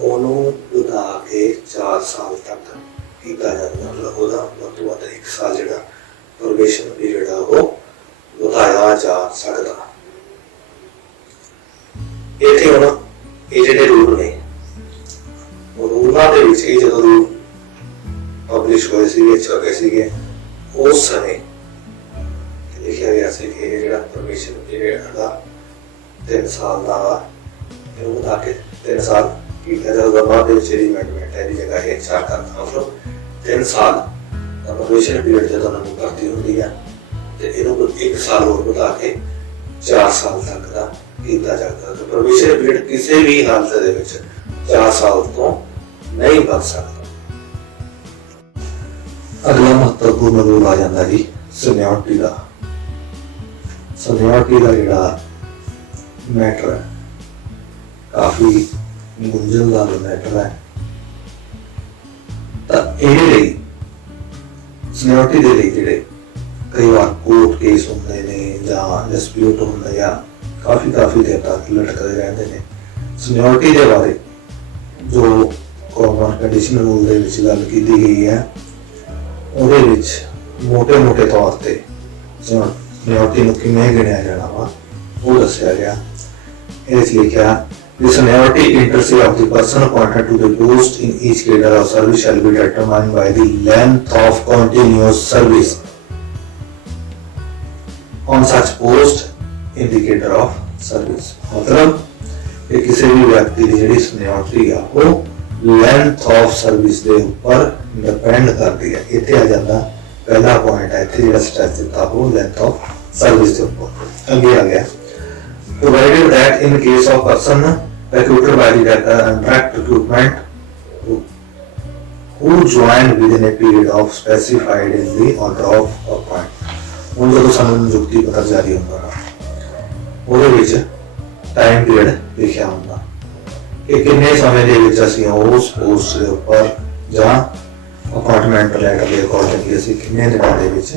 ਉਹਨੂੰ ਵਧਾ ਕੇ 4 ਸਾਲ ਤੱਕ ਕੀਤਾ ਜਾਂਦਾ। ਮਤਲਬ ਉਹਦਾ ਵੱਧ ਤੋਂ ਵੱਧ 1 ਸਾਲ ਜਿਹੜਾ ਪ੍ਰੋਬੇਸ਼ਨ ਪੀਰੀਅਡ ਆ ਉਹ ਵਧਾਇਆ ਜਾ ਸਕਦਾ। ਇੱਥੇ ਹੁਣ ਇਹ ਜਿਹੜੇ ਰੂਲ ਨੇ ਉਹ ਰੂਲਾਂ ਦੇ ਵਿੱਚ ਇਹ ਜਦੋਂ ਰੂਲ ਪਬਲਿਸ਼ ਹੋਏ ਸੀਗੇ ਛਪੇ ਸੀਗੇ ਉਸ ਸਮੇਂ ਲਿਖਿਆ ਗਿਆ ਸੀ ਕਿ ਜਿਹੜਾ ਪ੍ਰੋਬੇਸ਼ਨ ਪੀਰੀਅਡ ਦਾ 3 ਸਾਲ ਦਾ ਇਹਨੂੰ ਵਧਾ ਕੇ 3 ਸਾਲ ਕੀਤਾ ਜਾਊਗਾ। ਬਾਅਦ ਦੇ ਵਿੱਚ ਜਿਹੜੀ ਅਮੈਂਡਮੈਂਟ ਹੈ ਦੀ ਜਗ੍ਹਾ ਇਹ 4 ਕਰਨਾ ਮਤਲਬ 3 ਸਾਲ ਦਾ ਪ੍ਰੋਬੇਸ਼ਨ ਪੀਰੀਅਡ ਜਦੋਂ ਨਵੀਂ ਭਰਤੀ ਹੁੰਦੀ ਹੈ ਤੇ ਇਹਨੂੰ 1 ਸਾਲ ਹੋਰ ਵਧਾ ਕੇ 4 ਸਾਲ ਤੱਕ ਦਾ ਕੀਤਾ ਜਾਂਦਾ। ਤੇ ਪ੍ਰੋਬੇਸ਼ਨ ਪੀਰੀਅਡ ਕਿਸੇ ਵੀ ਹਾਲਤ ਦੇ ਵਿੱਚ 4 ਸਾਲ ਤੋਂ ਨਹੀਂ ਵੱਧ ਸਕਦਾ। ਅਗਲਾ ਮਹੱਤਵਪੂਰਨ ਰੂਲ ਆ ਜਾਂਦਾ ਜੀ ਸੀਨੀਅਰਟੀ ਦਾ। ਸੀਨੀਅਰਟੀ ਦਾ ਜਿਹੜਾ ਮੈਟਰ ਹੈ ਕਾਫੀ ਗੁੰਝਲਦਾਰ ਮੈਟਰ ਹੈ। ਤਾਂ ਇਹਦੇ ਲਈ ਸੀਨੀਅਰਟੀ ਦੇ ਲਈ ਜਿਹੜੇ कई बार कोर्ट केस होंगे ने जां डिस्प्यूट होंगे या काफ़ी देर तक लटकते रहते हैं। सीनियोरिटी के बारे जो कॉमन कंडीशन रूल के गल की गई है वो मोटे तौर पर सीनियोरिटी को किमें गिणिया जाना वा वो दसिया गया। ये लिखा the seniority interest of the person appointed to the post in each cadre of service shall be determined by the length of continuous service on such post in the cadre of service। मतलब कि किसी भी व्यक्ति की जी seniority है वो length of service के ऊपर डिपेंड करती है। इतने आ जाता पहला पॉइंट है, इतने जो स्ट्रेस दिता वो लेंथ ऑफ सर्विस के ऊपर। अगे आ गया provided that in case of person recruited by the direct recruitment who joined within a period of specified in the order of appointment। उन जो सानू नियुक्ति पत्र जारी होता है ਉਹਦੇ ਵਿੱਚ टाइम पीरियड लिखा होता कि किन्ने समय ਦੇ ਵਿੱਚ ਅਸੀਂ ਉਸ ਪੋਸਟ ਦੇ ਉੱਪਰ ਜਾਂ ਅਪਾਇੰਟਮੈਂਟ ਲੈਟਰ ਦੇ ਅਕੋਰਡਿੰਗਲੀ ਅਸੀਂ ਕਿੰਨੇ ਦਿਨਾਂ ਦੇ ਵਿੱਚ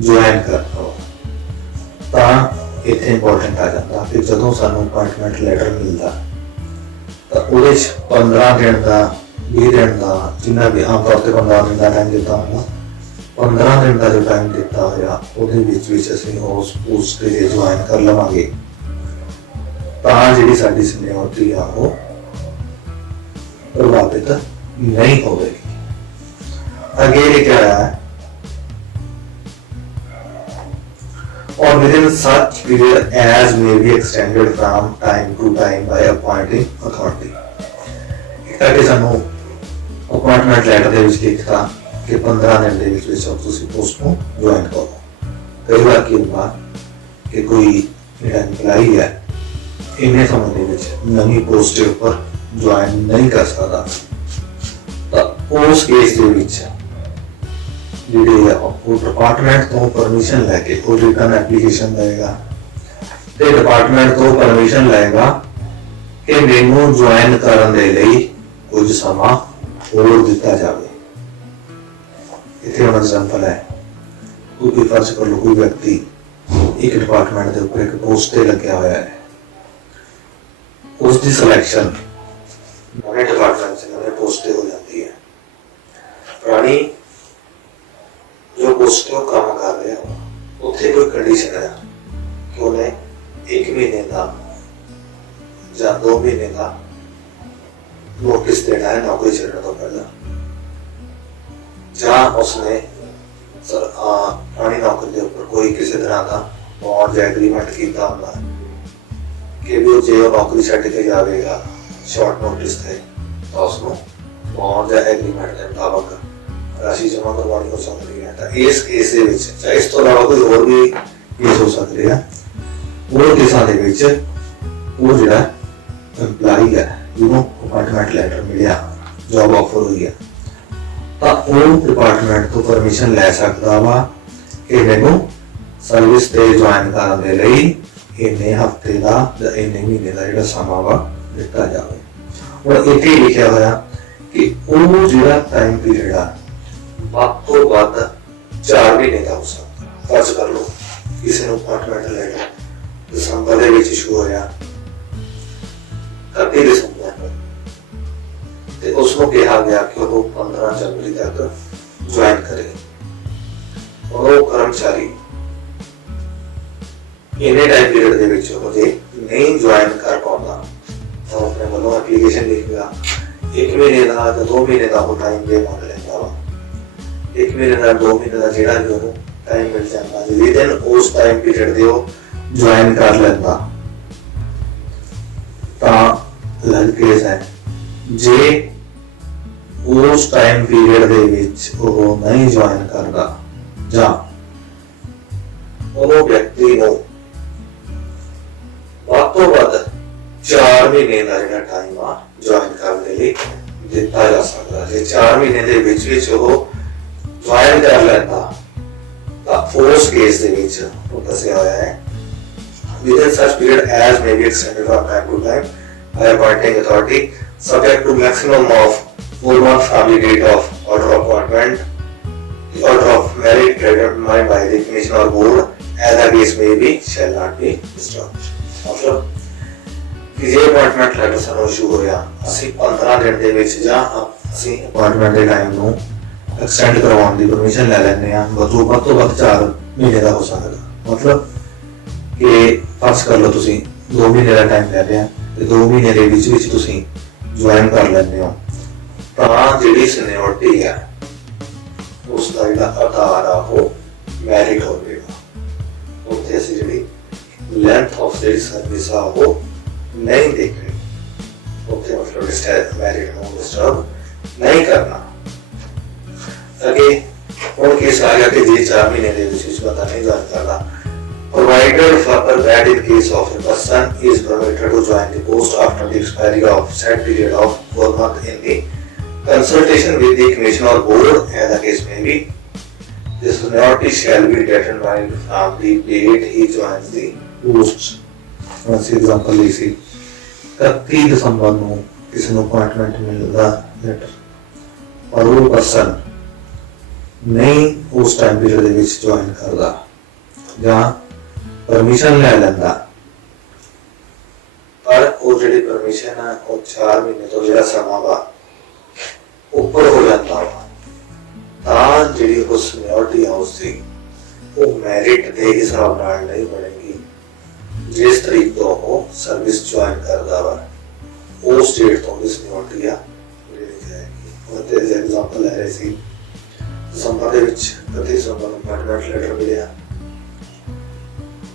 ਜੁਆਇਨ ਕਰਨਾ। ਤਾਂ इतने इंपोर्टेंट आ जाता कि जो सानू अपॉइंटमेंट लैटर मिलता तो वो 15 दिन का 20 दिन का जिन्ना भी आम तौर पर 15 दिन का टाइम दिता होगा 15 दिन का जो टाइम दिता होया उस पोस्ट के लिए ज्वाइन कर लवांगे जी साडी सीनियोरिटी आ वो प्रभावित नहीं होगी। अगे लिखा है or within such period as may be extended from time to time by appointing authority। ताकि सानू अपॉइंटमेंट लैटर ਦੇ ਵਿੱਚ ਲਿਖਤਾ कि 15 दिन ਦੇ ਵਿੱਚ ਤੁਸੀਂ पोस्ट ਨੂੰ ज्वाइन करो। कई बार ਕੀ ਹੁੰਦਾ कि कोई ਜਿਹੜਾ एम्प्लॉई है इन्ने समय ਦੇ ਵਿੱਚ नवी पोस्ट ਦੇ ਉੱਪਰ ज्वाइन नहीं कर सकता ਤਾਂ ਉਸ ਕੇਸ ਦੇ ਵਿੱਚ ਜਿਹੜੀ ਹੈ ਉਹ ਡਿਪਾਰਟਮੈਂਟ ਤੋਂ ਪਰਮਿਸ਼ਨ ਲੈ ਕੇ ਉਹ ਰਿਟਨ ਐਪਲੀਕੇਸ਼ਨ ਦੇਗਾ ਤੇ ਡਿਪਾਰਟਮੈਂਟ ਤੋਂ ਪਰਮਿਸ਼ਨ ਲਏਗਾ ਕਿ ਮੈਨੂੰ ਜੁਆਇਨ ਕਰਨ ਦੇ ਲਈ ਕੁਝ ਸਮਾਂ ਹੋਰ ਦਿੱਤਾ ਜਾਵੇ। ਇੱਥੇ ਹੁਣ ਐਗਜ਼ਾਮਪਲ ਹੈ ਕੋਈ ਫਰਜ਼ ਕਰ ਲਓ ਕੋਈ ਵਿਅਕਤੀ ਇੱਕ ਡਿਪਾਰਟਮੈਂਟ ਦੇ ਉੱਪਰ ਇੱਕ ਪੋਸਟ ਤੇ ਲੱਗਿਆ ਹੋਇਆ ਹੈ ਉਸ ਦੀ ਸਿਲੈਕਸ਼ਨ ਨਵੇਂ ਡਿਪਾਰਟਮੈਂਟ ਸੇ ਨਵੇਂ ਪੋਸਟ ਤੇ ਹੋ ਜਾਂਦੀ ਹੈ। ਪੁਰਾਣੀ जो पोस्ट काम कर रहे हो उत्थे कोई कंडीशन है कि उन्हें 1 महीने का या 2 महीने का नोटिस देना है नौकरी छोड़ने तो पहला जहाँ उसने पुरानी नौकरी के ऊपर कोई किसी तरह का बॉन्ड या एग्रीमेंट किया होगा कि भी जो नौकरी छड़ के जाएगा शॉर्ट नोटिस थे तो उसको बॉन्ड या एग्रीमेंट के मुताबिक राशि जमा करवानी हो सकती है। तो इस केस ਦੇ ਵਿੱਚ ਚਾਹੇ ਇਸ ਤੋਂ ਇਲਾਵਾ ਕੋਈ ਹੋਰ ਵੀ ਕੇਸ ਹੋ ਸਕਦੇ ਆ ਉਹ ਕੇਸਾਂ ਦੇ ਵਿੱਚ ਉਹ ਜਿਹੜਾ EMPLOYEE ਹੈ ਜਿਹਨੂੰ ਅਪਾਇੰਟਮੈਂਟ ਲੈਟਰ ਮਿਲਿਆ ਜੌਬ ਆਫਰ ਹੋਈ ਹੈ ਤਾਂ ਉਹ ਡਿਪਾਰਟਮੈਂਟ ਤੋਂ ਪਰਮਿਸ਼ਨ ਲੈ ਸਕਦਾ ਵਾ ਕਿ ਮੈਨੂੰ ਸਰਵਿਸ ਤੇ ਜੁਆਇਨ ਕਰਨ ਦੇ ਲਈ ਇੰਨੇ ਹਫ਼ਤੇ ਦਾ ਜਾਂ ਇੰਨੇ ਮਹੀਨੇ ਦਾ ਜਿਹੜਾ ਸਮਾਂ ਵਾ ਦਿੱਤਾ ਜਾਵੇ। ਹੁਣ ਇੱਥੇ ਲਿਖਿਆ ਹੋਇਆ ਕਿ ਉਹ ਜਿਹੜਾ ਟਾਈਮ ਪੀਰੀਅਡ ਆ ਵੱਧ ਤੋਂ ਵੱਧ 4 ਮਹੀਨੇ ਦਾ ਹੋ ਸਕਦਾ। ਫਰਜ਼ ਕਰ ਲਓ ਕਿਸੇ ਨੂੰ ਅਪਾਇੰਟਮੈਂਟ ਲੈਟਰ ਦਸੰਬਰ ਦੇ ਵਿੱਚ ਇਸ਼ੂ ਹੋਇਆ 31 ਦਸੰਬਰ ਨੂੰ ਤੇ ਉਸ ਨੂੰ ਕਿਹਾ ਗਿਆ ਕਿ ਉਹ 15 ਜਨਵਰੀ ਤੱਕ ਜੁਆਇਨ ਕਰੇ। ਉਹ ਕਰਮਚਾਰੀ इन्ने टाइम पीरियड ਦੇ ਵਿੱਚ ਉਹ ਜੇ ਨਹੀਂ ਜੁਆਇਨ ਕਰ ਪਾਉਂਦਾ ਤਾਂ ਆਪਣੇ ਵੱਲੋਂ ਐਪਲੀਕੇਸ਼ਨ ਲਿਖੇਗਾ 1 ਮਹੀਨੇ ਦਾ ਜਾਂ 2 ਮਹੀਨੇ ਦਾ ਉਹ ਟਾਈਮ ਦੇ ਮੰਗ ਲੈਂਦਾ ਵਾ। 1 ਮਹੀਨੇ ਦਾ 2 ਮਹੀਨੇ ਦਾ ਜਿਹੜਾ ਵੀ ਉਹਨੂੰ ਟਾਈਮ ਮਿਲ ਜਾਂਦਾ ਜੇ ਦਿਨ ਉਸ ਟਾਈਮ ਪੀਰੀਅਡ ਦੇ ਉਹ ਜੁਆਇਨ ਕਰ ਲੈਂਦਾ ਤਾਂ ਅਲੱਗ ਕੇਸ ਹੈ। ਜੇ ਉਸ ਟਾਈਮ ਪੀਰੀਅਡ ਦੇ ਵਿੱਚ ਉਹ ਨਹੀਂ ਜੁਆਇਨ ਕਰਦਾ ਜਾਂ ਉਹ ਵਿਅਕਤੀ ਨੂੰ ਵੱਧ ਤੋਂ ਵੱਧ 4 ਮਹੀਨੇ ਦਾ ਜਿਹੜਾ ਟਾਈਮ ਆ ਜੁਆਇਨ ਕਰਨ ਦੇ ਲਈ ਦਿੱਤਾ ਜਾ ਸਕਦਾ। ਜੇ 4 ਮਹੀਨੇ ਦੇ ਵਿੱਚ ਉਹ ਜੁਆਇਨ ਕਰ ਲੈਂਦਾ ਤਾਂ ਉਸ ਕੇਸ ਦੇ ਵਿੱਚ ਉਹ ਦੱਸਿਆ ਹੋਇਆ ਹੈ within such period as may be extended from time to time by appointing authority subject to maximum of 4 months from the date of order of appointment, the order of merit determined by the commission or board as the case may be shall not be disturbed। मतलब ਕਿ ਜੇ appointment letter ਸਾਨੂੰ issue ਹੋਇਆ, ਅਸੀਂ 15 ਦਿਨ ਦੇ ਵਿੱਚ ਜਾਂ ਅਸੀਂ ਅਪਾਇੰਟਮੈਂਟ ਦੇ ਟਾਈਮ ਨੂੰ ਐਕਸਟੈਂਡ ਕਰਵਾਉਣ ਦੀ ਪਰਮਿਸ਼ਨ ਲੈ ਲੈਂਦੇ ਹਾਂ, ਵੱਧ ਤੋਂ ਵੱਧ 4 ਮਹੀਨੇ ਦਾ ਹੋ ਸਕਦਾ। मतलब ਕਿ ਫਰਜ਼ ਕਰ ਲਓ ਤੁਸੀਂ 2 ਮਹੀਨੇ ਦਾ ਟਾਈਮ ਲੈ ਲਿਆ ਤੇ 2 ਮਹੀਨੇ ਦੇ ਵਿੱਚ ਤੁਸੀਂ ਜੁਆਇਨ ਕਰ ਲੈਂਦੇ ਹੋ, ਤਾਂ ਜਿਹੜੀ ਸੀਨੀਅਰਟੀ ਹੈ ਉਸ ਦਾ ਜਿਹੜਾ ਆਧਾਰ ਆ ਉਹ ਮੈਰਿਟ ਹੋਵੇਗਾ। ਉੱਥੇ ਅਸੀਂ ਜਿਹੜੀ ਲੈਂਥ ਆਫ ਜਿਹੜੀ ਸਰਵਿਸ ਆ ਉਹ नहीं देखनी, ओके मतलब मैरिड हो डिस्टर्ब नहीं करना। अगे और केस आ गया कि जी 4 महीने ਦੇ ਵਿੱਚ ਪਤਾ ਨਹੀਂ ਜੁਆਇਨ ਕਰਦਾ। provided for that in case of a person is permitted to join the post after the expiry of set period of 4 months in the consultation with the commission or board as the case may be, the seniority shall be determined from the date he joins the post। For example ਲਈ ਸੀ 31 ਦਸੰਬਰ ਨੂੰ ਕਿਸੇ ਨੂੰ appointment ਮਿਲਦਾ letter, ਪਰ ਉਹ person ਨਹੀਂ ਉਸ time period ਦੇ ਵਿੱਚ ਜੁਆਇਨ ਕਰਦਾ ਜਾਂ ਪਰਮਿਸ਼ਨ ਲੈ ਲੈਂਦਾ, ਪਰ ਉਹ ਜਿਹੜੀ ਪਰਮਿਸ਼ਨ ਆ ਉਹ 4 ਮਹੀਨੇ ਤੋਂ ਜਿਹੜਾ ਸਮਾਂ ਵਾ ਉੱਪਰ ਹੋ ਜਾਂਦਾ ਵਾ, ਤਾਂ ਜਿਹੜੀ ਉਹ ਸੀਨੀਅਰਟੀ ਆ ਉਸਦੀ ਉਹ ਮੈਰਿਟ ਦੇ ਹਿਸਾਬ ਨਾਲ ਨਹੀਂ ਬਣੇਗੀ। ਜਿਸ ਤਰੀਕ ਤੋਂ ਉਹ ਸਰਵਿਸ ਜੁਆਇਨ ਕਰਦਾ ਵਾ ਉਸ ਡੇਟ ਤੋਂ ਦੀ ਸੀਨੀਅਰਟੀ ਆ ਮਿਲਣੀ ਜਾਏਗੀ। ਉਹ ਤੇ ਐਗਜ਼ਾਮਪਲ ਲੈ ਰਹੇ ਸੀ, ਦਸੰਬਰ ਦੇ ਵਿੱਚ 31 ਦਸੰਬਰ ਨੂੰ ਅਪਾਇੰਟਮੈਂਟ ਲੈਟਰ ਮਿਲਿਆ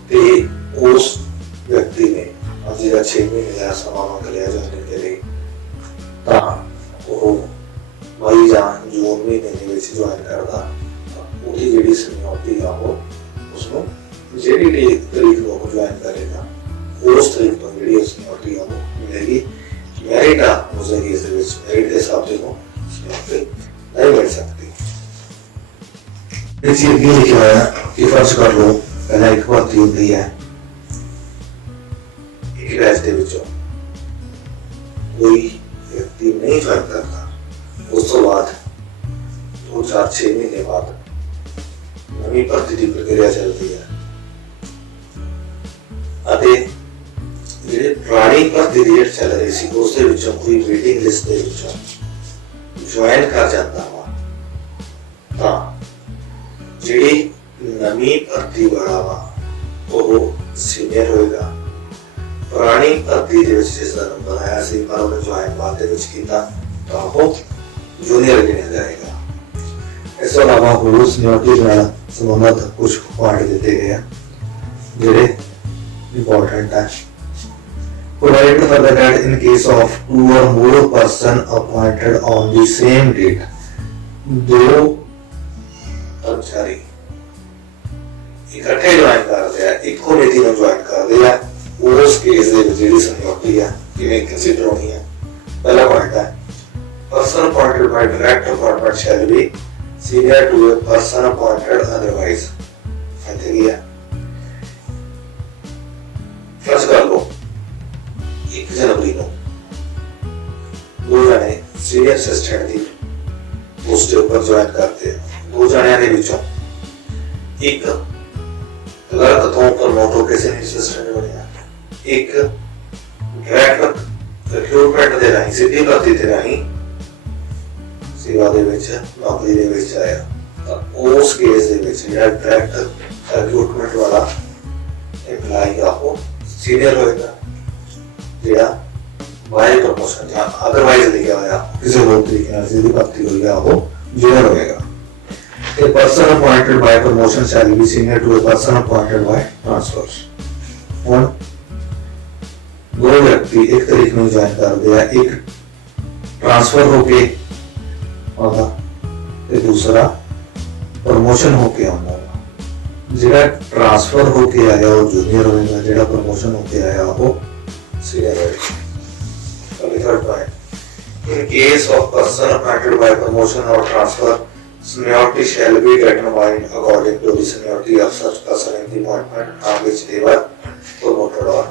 ਤੇ ਉਸ ਵਿਅਕਤੀ ਨੇ ਅੱਜ ਦਾ 6 ਮਹੀਨੇ ਦਾ ਸਮਾਂ ਮੰਗ ਲਿਆ ਜਾਣ ਦੇ ਲਈ, ਤਾਂ ਉਹ ਮਈ ਜਾਂ ਜੂਨ ਮਹੀਨੇ ਦੇ ਵਿੱਚ ਜੁਆਇਨ ਕਰਦਾ, ਉਹਦੀ ਜਿਹੜੀ ਸੀਨੀਅਰਟੀ ਆ ਉਹ ਉਸਨੂੰ ਜਿਹੜੀ ਤਰੀਕ ਨੂੰ ਜੁਆਇਨ ਕਰੇਗਾ ਉਸ ਤਰੀਕ ਤੋਂ ਜਿਹੜੀ ਉਸ ਸੀਨੀਅਰਟੀ ਆ ਉਹ ਮਿਲੇਗੀ। ਮੈਰਿਟ ਆ ਉਸ ਦੇ ਕੇਸ ਦੇ ਵਿੱਚ ਮੈਰਿਟ ਦੇ ਹਿਸਾਬ ਤੇ ਉਹ ਸੀਨੀਅਰਟੀ ਨਹੀਂ ਮਿਲ ਸਕਦੀ। ਇਸ ਇਹ ਵੀ ਲਿਖਿਆ ਹੋਇਆ ਕਿ ਫਰਜ਼ ਕਰ ਲਓ ਪਹਿਲਾਂ ਇੱਕ ਭਰਤੀ ਹੁੰਦੀ ਹੈ, ਇੱਕ ਬੈਚ ਦੇ ਵਿੱਚੋਂ ਕੋਈ ਵਿਅਕਤੀ ਨਹੀਂ ਜੁਆਇਨ ਕਰਦਾ, ਉਸ ਤੋਂ ਬਾਅਦ 2-4-6 ਮਹੀਨੇ ਬਾਅਦ ਨਵੀਂ ਭਰਤੀ ਦੀ ਪ੍ਰਕਿਰਿਆ ਚੱਲਦੀ ਹੈ ਅਤੇ ਜਿਹੜੇ ਪੁਰਾਣੀ ਭਰਤੀ ਦੀ ਚੱਲ ਰਹੀ ਸੀ ਉਸ ਦੇ ਵਿੱਚੋਂ ਕੋਈ ਵੇਟਿੰਗ ਲਿਸਟ ਦੇ ਵਿੱਚੋਂ ਜੁਆਇਨ ਕਰ ਜਾਂਦਾ ਵਾ, ਤਾਂ ਜਿਹੜੀ ਨਵੀਂ ਭਰਤੀ ਵਾਲਾ ਵਾ ਉਹ ਸੀਨੀਅਰ ਹੋਏਗਾ। ਪੁਰਾਣੀ ਭਰਤੀ ਦੇ ਵਿੱਚ ਜਿਸ ਦਾ ਨੰਬਰ ਆਇਆ ਸੀ ਪਰ ਉਹਨੇ ਜੁਆਇਨ ਬਾਅਦ ਦੇ ਵਿੱਚ ਕੀਤਾ ਤਾਂ ਉਹ ਜੂਨੀਅਰ ਗਿਣਿਆ ਜਾਏਗਾ। ਇਸ ਤੋਂ ਇਲਾਵਾ ਹੋਰ ਸੀਨੀਅਰਟੀ ਨਾਲ ਸੰਬੰਧਿਤ ਕੁਝ ਪੁਆਇੰਟ ਦਿੱਤੇ ਗਏ ਆ ਜਿਹੜੇ important है। Provided for that in case of 2 or more person appointed on the same date, दो कर्मचारी इकट्ठे ज्वाइन करते हैं, इको नीति में ज्वाइन करते हैं, उस केस ਦੇ ਵਿੱਚ ਜਿਹੜੀ ਸੀਨੀਅਰਟੀ ਹੈ ਕਿਵੇਂ ਕੰਸੀਡਰ ਹੋਣੀ ਹੈ। ਪਹਿਲਾ ਪੁਆਇੰਟ ਹੈ person appointed by direct appointment shall be senior to a person appointed otherwise। ਇੱਥੇ ਕੀ ਹੈ, फर्ज कर लो 1 जनवरी को 2 जने सीनियर असिस्टेंट की पोस्ट के ऊपर ज्वाइन करते हैं। 2 जने के विचों एक क्लर्क तो प्रमोट होकर सीनियर असिस्टेंट बनया, एक डायरेक्ट रिक्रूटमेंट दे राही सीधी भर्ती दे राही सेवा दे विच नौकरी दे विच आया, ਤਾਂ ਉਸ केस दे विच ਜਿਹੜਾ डायरेक्ट रिक्रूटमेंट वाला एम्प्लॉय आ वो सीनियर होएगा, ਜਿਹੜਾ बाय प्रमोशन ਜਾਂ अदरवाइज लिखा होया किसी ਹੋਰ तरीके ਨਾਲ सीधी भर्ती हुई है वो जूनियर होएगा। A person appointed by promotion shall be senior to a person appointed by transfers। ਹੁਣ ਦੋ ਵਿਅਕਤੀ ਇੱਕ ਤਰੀਕ ਨੂੰ ਜੁਆਇਨ ਕਰਦੇ ਆ, ਇੱਕ ट्रांसफर होके आਉਂਦਾ ਤੇ ਦੂਸਰਾ प्रमोशन होके आਉਂਦਾ। ਜਿਹੜਾ ट्रांसफर होके आया वो जूनियर होएगा, ਜਿਹੜਾ प्रमोशन होके आया वो सीनियर होएगा। Third point, in case of person appointed by promotion or transfer, seniority shall be determined according to the seniority of such person in the appointment on which they were promoted or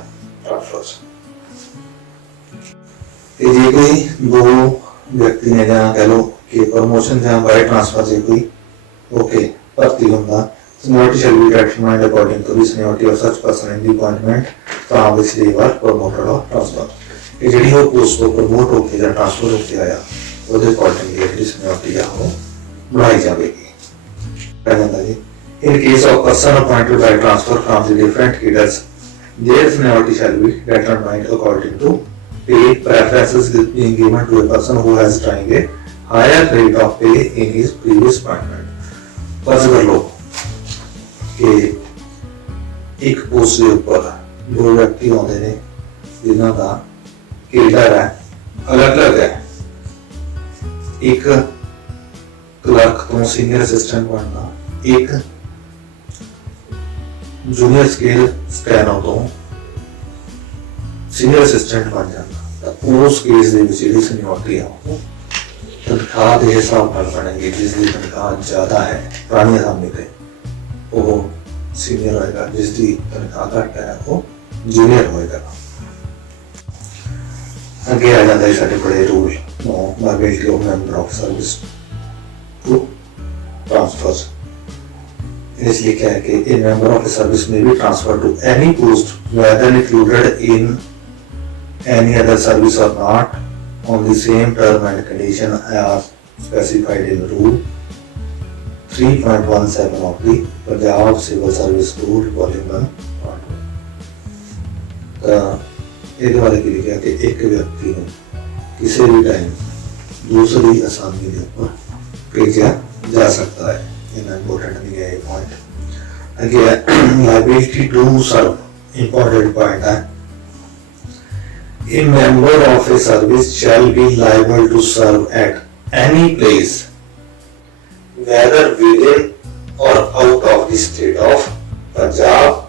transferred। ਜੇ ਕੋਈ ਦੋ ਵਿਅਕਤੀ ਨੇ ਜਾਂ ਕਹ ਲੋ ਕਿ promotion ਜਾਂ ਬਾਈ transfer ਜੇ ਕੋਈ ओके ਭਰਤੀ ਹੁੰਦਾ। Seniority shall be determined according to the seniority of such person in the appointment from which they were promoted or transferred। ਇਹ ਜਿਹੜੀ ਉਹ ਪੋਸਟ ਤੋਂ ਪ੍ਰਮੋਟ ਹੋ ਕੇ ਜਾਂ ਟ੍ਰਾਂਸਫਰ ਹੋ ਕੇ ਆਇਆ ਉਹਦੇ ਅਕੋਰਡਿੰਗ ਜਿਹੜੀ ਸੀਨੀਅਰਿਟੀ ਆ ਉਹ ਬਣਾਈ ਜਾਵੇਗੀ। ਕਹਿ ਜਾਂਦਾ ਜੀ in case of person appointed by transfer from the different cadres their seniority shall be determined according to pay preferences being given to a person who has attained a higher rate of pay in his previous appointment। फर्ज कर लो कि एक post के ऊपर दो व्यक्ति आते हैं जिन्हों का केडर है अलग अलग है। एक क्लर्क तो सीनियर असिस्टेंट बनना, एक जूनियर स्केल स्टैनो तो सीनियर असिस्टेंट बन जाता। उस केस दे विच जिहड़ी सीनियरिटी है वो तनख्वाह के हिसाब नाल बनेगी। जिसकी तनख्वाह ज्यादा है पुरानी असामी ते वो सीनियर होएगा, जिसकी तनख्वाह घट है वो जूनियर होएगा। अगे आ जाता है साडे बड़े rule liability of member of service to transfers. इसलिए लिखा है कि a member of service may be transfer to any post whether included in any other service or not on the same term and condition as specified in rule 3.17 of the Punjab Civil Service Rule Volume 1 Part 1। ਇਹਦੇ ਬਾਰੇ ਕੀ ਲਿਖਿਆ ਕਿ ਇੱਕ ਵਿਅਕਤੀ ਨੂੰ ਕਿਸੇ ਵੀ time ਦੂਸਰੀ ਅਸਾਮੀ ਦੇ ਉੱਪਰ ਭੇਜਿਆ ਜਾ ਸਕਦਾ ਹੈ। ਇਹਨਾਂ ਇੰਪੋਰਟੈਂਟ ਨਹੀਂ ਹੈ ਇਹ ਪੁਆਇੰਟ। ਅੱਗੇ liability to serve important point ਹੈ। A member of a service shall be liable to serve at any place, whether within or out of the state of Punjab,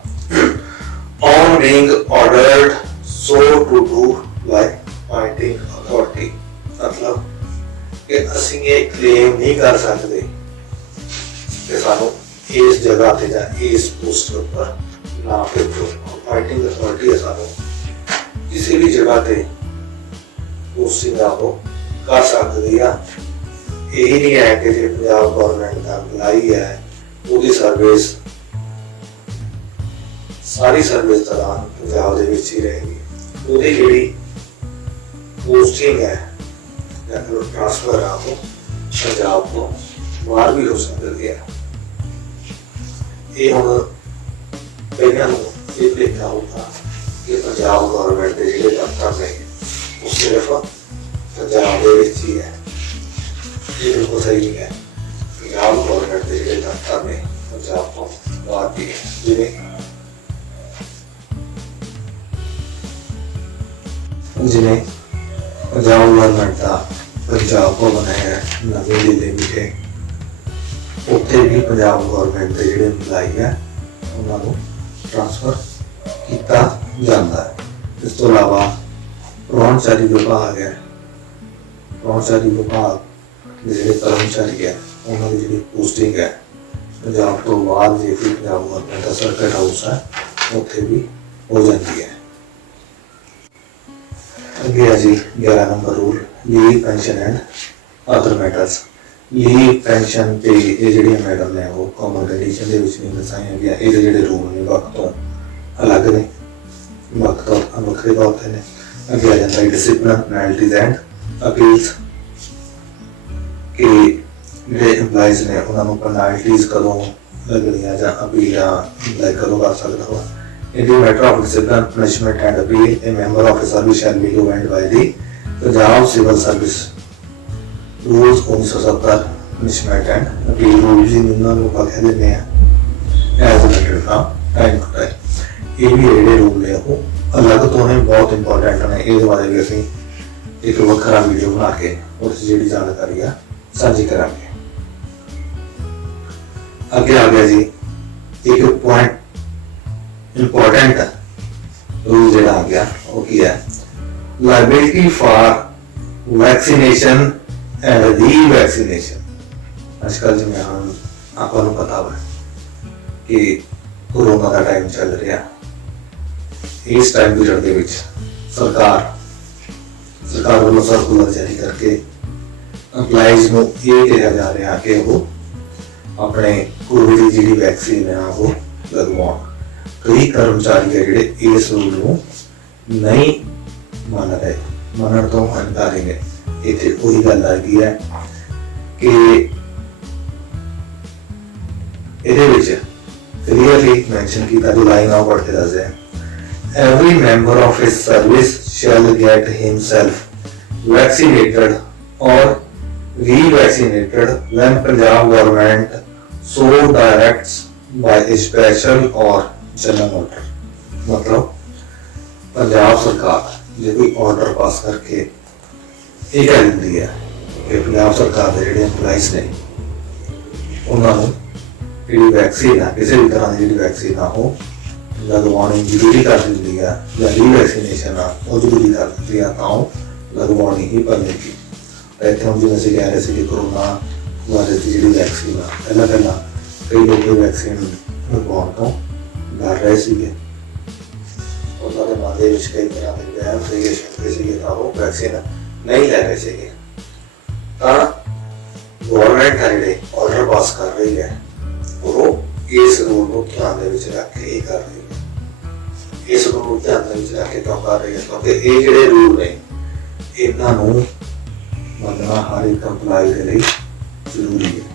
on being ordered so to do by appointing authority। मतलब कि ਅਸੀਂ ਇਹ claim नहीं कर सकते कि सानू इस जगह पे या इस पोस्ट पर ना भेजो। appointing authority है सानू किसी भी जगह पे पोस्टिंग आपको कर सकती है। यही नहीं है कि जो पंजाब गवर्नमेंट का एम्प्लाई है उसकी सर्विस सारी सर्विस दौरान पंजाब दे विच ही रहेगी। उसकी जिहड़ी पोस्टिंग है या ट्रांसफर है वो पंजाब को बाहर भी हो सकती है। ये हुण कईयां नूं ये देखा होगा कि पंजाब गवर्नमेंट के जिहड़े दफ्तर ने वो सिर्फ पंजाब दे विच ही है। ये बिल्कुल सही नहीं है। पंजाब गवर्नमेंट के जिहड़े दफ्तर ने पंजाब तो बाहर भी है। जिवें पंजाब गवर्नमेंट का पंजाब भवन है नवी दिल्ली विखे, उत्थे भी पंजाब गवर्नमेंट के जिहड़े एम्प्लाई है उन्होंने ट्रांसफर किया जाता है। इस तो इलावा कर्मचारी विभाग है, कर्मचारी विभाग जिहड़े कर्मचारी है उन्होंने जिहड़ी पोस्टिंग है पंजाब तो बाद जो भी पंजाब गवर्नमेंट का सर्किट हाउस है उत्थे भी हो जाती है। अगे है जी 11 number rule leave pension and other matters. Leave pension पे ये जिहड़ियां मैटर ने वो कॉमन कंडीशन दे विच नहीं दसाईयां गईयां। ये जिहड़े रूल ने वक्त तो अलग ने, वक्त तो वखरे तौर पर ने। अगे आ जाता है डिसिप्लिन पेनल्टीज एंड अपील्स कि जिहड़े एम्प्लाइज ने उन्होंने पेनल्टीज कदों लगनियां जां अपील एम्प्लाई कदों कर सकदा वा। In the matter of discipline, punishment and appeal, a member of a service shall be governed by the Punjab Civil Service Rules 1970 punishment and appeal rules जिन्होंने लोग कह देते हैं as amended from time to time। ये भी ਜਿਹੜੇ rule ਨੇ ਉਹ अलग तो ने बहुत इंपॉर्टेंट ने। इस बारे भी ਅਸੀਂ एक ਵੱਖਰਾ वीडियो बना के उस ਜਿਹੜੀ जानकारी है साझी करांगे। आगे आ गया जी एक पॉइंट इंपॉर्टेंट रूल जो आ गया वो की है लायबिलिटी फॉर वैक्सीनेशन एंड रीवैक्सीनेशन। आजकल जिवें आपको पता है कि कोरोना का टाइम चल रहा, इस टाइम पीरियड के विच सरकार वालों सर्कुलर जारी करके एम्प्लाइज को ये कहा जा रहा कि वो अपने कोविड की जी वैक्सीन है वो लगवाउण। कई कर्मचारी है जिहड़े इस रूल नूं नहीं मन रहे, मनण तो इनकारी ने। इत्थे कोई गल आ गई है कि इहदे विच क्लीयरली मैंशन किया, जो लाइन आओ पढ़ के दस है, every member of his service shall get himself vaccinated or revaccinated when Punjab government so directs by a special or general order। मतलब पंजाब सरकार जो कोई ऑर्डर पास करके ये कह दी है कि पंजाब सरकार के जोड़े एम्पलाइज ने उन्होंने जी वैक्सीन है किसी भी तरह की जी वैक्सीन आ वो लगवानी जरूरी कर दी है, या रीवैक्सीनेशन आ वो जरूरी कर दी है, तो लगवानी ही पवेगी। इतने हम जिवें कह रहे थे कि कोरोना वायरस की जी वैक्सीन आ पहला पहला कई लोग वैक्सीन लगवाने तो डर रहे थे, उन्होंने मन के कई तरह के वहम थे थे तो वो वैक्सीन नहीं लै रहे थे। गवर्नमेंट है जोड़े ऑर्डर पास कर रही है वो इस रूल को ध्यान रख के ही कर रही है। इस रूल को ध्यान रख के क्यों कर रही है क्योंकि ये जोड़े रूल ने इन्हों मनना हर एक एम्पलाई के लिए जरूरी है।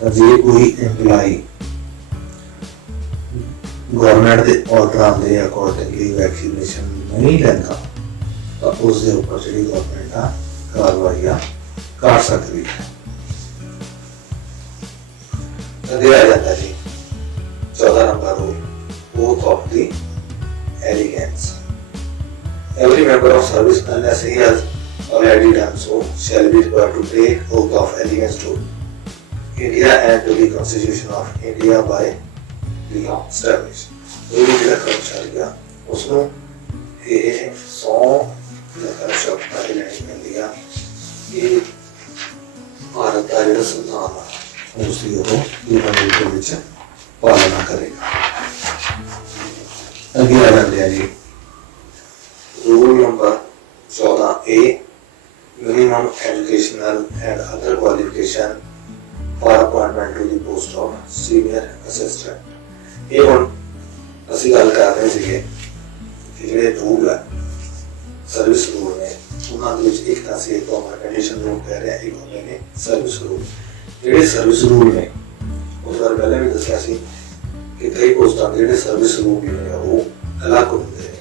तो जे कोई एम्पलाई गवर्नमेंट के ऑर्डर के अकॉर्डिंगली वैक्सीनेशन नहीं लेता तो उसके उपर जी गवर्नमेंट कार्रवाई कर सकती है। अगे आ जाता जी 14 नंबर rule, oath of the allegiance. Every member of service unless he has already done so shall be required to take oath of allegiance to India and to the Constitution of India by the law established। कोई भी जिला कर्मचारी है उसको ये 100 शब्द लेनी पैंदी है कि भारत का जो संविधान है उसकी वो जीवन के विच पालना करेगा। अगे आ जाते हैं जी rule number 14A, minimum educational and other qualification for appointment to the post of senior assistant। ये हम असी गल कर रहे थे कि जो रूल है सर्विस रूल ने उन्होंने एक तरह से कॉमन कंडीशन रूल कह रहे हैं, एक होंगे ने सर्विस रूल। जो सर्विस रूल ने उस बार पहले भी दसिया कि कई पोस्टां के सर्विस रूल ने वो अलग होंगे हैं,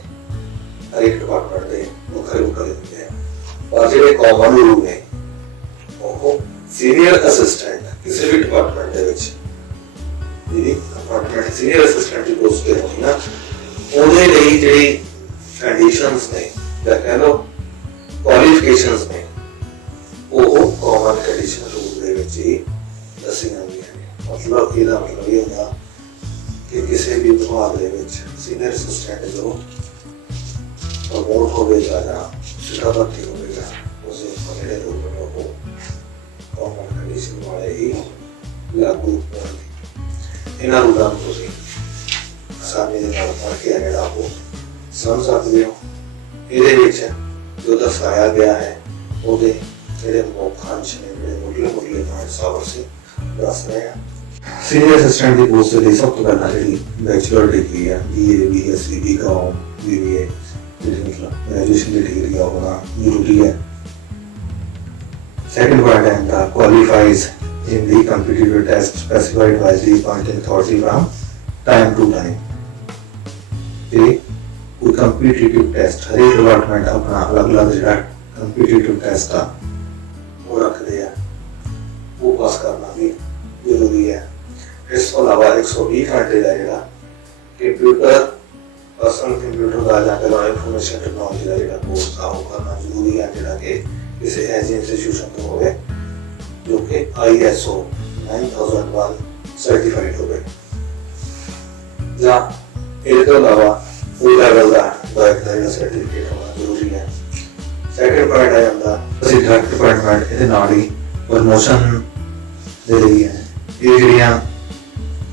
हर एक डिपार्टमेंट के वखरे वखरे होंगे हैं। और जो कॉमन रूल ने वो सीनियर असिस्टेंट किसी भी डिपार्टमेंट के डिपार्टमेंट सीनियर असिस्टेंट की पोस्ट पे होनी ना ਉਹਦੇ ਲਈ ਜਿਹੜੀ ਕੰਡੀਸ਼ਨਸ ਨੇ ਜਾਂ ਕਹ ਲਓ ਕੁਆਲੀਫਿਕੇਸ਼ਨਸ ਨੇ ਉਹ ਕਾਮਨ ਕੰਡੀਸ਼ਨ ਰੂਲ ਦੇ ਵਿੱਚ ਹੀ ਦੱਸੀਆਂ ਗਈਆਂ ਨੇ। ਮਤਲਬ ਇਹਦਾ ਮਤਲਬ ਇਹ ਹੁੰਦਾ ਕਿ ਕਿਸੇ ਵੀ ਵਿਭਾਗ ਦੇ ਵਿੱਚ ਸੀਨੀਅਰ ਅਸਿਸਟੈਂਟ ਜੋ ਪ੍ਰਮੋਟ ਹੋਵੇਗਾ ਜਾਂ ਸਿੱਧਾ ਭਰਤੀ ਹੋਵੇਗਾ ਉਸ ਦੇ ਜਿਹੜੇ ਰੂਲ ਨੇ ਉਹ ਕਾਮਨ ਕੰਡੀਸ਼ਨ ਵਾਲੇ ਹੀ ਲਾਗੂ ਹੋਣਗੇ। ਇਹਨਾਂ ਰੂਲਾਂ ਨੂੰ ਤੁਸੀਂ आसानी के नाल पढ़ के ਜਿਹੜਾ ਉਹ समझ सकते हो। ਇਹਦੇ ਵਿੱਚ जो दर्शाया गया है ਉਹਦੇ ਜਿਹੜੇ ਮੁੱਖ ਅੰਸ਼ ਨੇ ਜਿਹੜੇ ਮੁੱਢਲੇ ਪੁਆਇੰਟਸ ਆਵਰ ਸੇ ਦੱਸ ਰਹੇ ਆ। ਸੀਨੀਅਰ ਅਸਿਸਟੈਂਟ ਦੀ ਪੋਸਟ ਲਈ ਸਭ ਤੋਂ ਪਹਿਲਾਂ ਜਿਹੜੀ ਬੈਚਲਰ ਡਿਗਰੀ ਹੈ BA BSc BCom BBA ਜਿਹੜੀ ਮਤਲਬ ਗ੍ਰੈਜੂਏਸ਼ਨ ਦੀ ਡਿਗਰੀ ਆ ਹੋਣਾ ਜ਼ਰੂਰੀ ਹੈ। सेकंड पॉइंट है that qualifies in the competitive test specified by the appointing authority from time to time। ये कोई competitive test हर एक डिपार्टमेंट अपना अलग अलग जो competitive test का वो रखते हैं, वो पास करना भी जरूरी है। इसके अलावा 120 घंटे का जो कंप्यूटर पर्सनल कंप्यूटर का जाकर इंफॉर्मेशन टेक्नोलॉजी का जो कोर्स का वो करना जरूरी है जोड़ा कि किसी ऐसे इंस्टीट्यूशन तो हो जो कि ISO 9001 सर्टिफाइड हो गए या इसके अलावा फुल लेवल का डायरेक्टर सर्टिफिकेट होना जरूरी है। सेकंड पॉइंट है ਜਾਂਦਾ ਅਸੀਂ ਡਾਇਰੈਕਟ ਅਪਾਇੰਟਮੈਂਟ ਇਹਦੇ ਨਾਲ ਹੀ ਪ੍ਰਮੋਸ਼ਨ ਦੇ ਲਈ ਹੈ। ਇਹ ਜਿਹੜੀਆਂ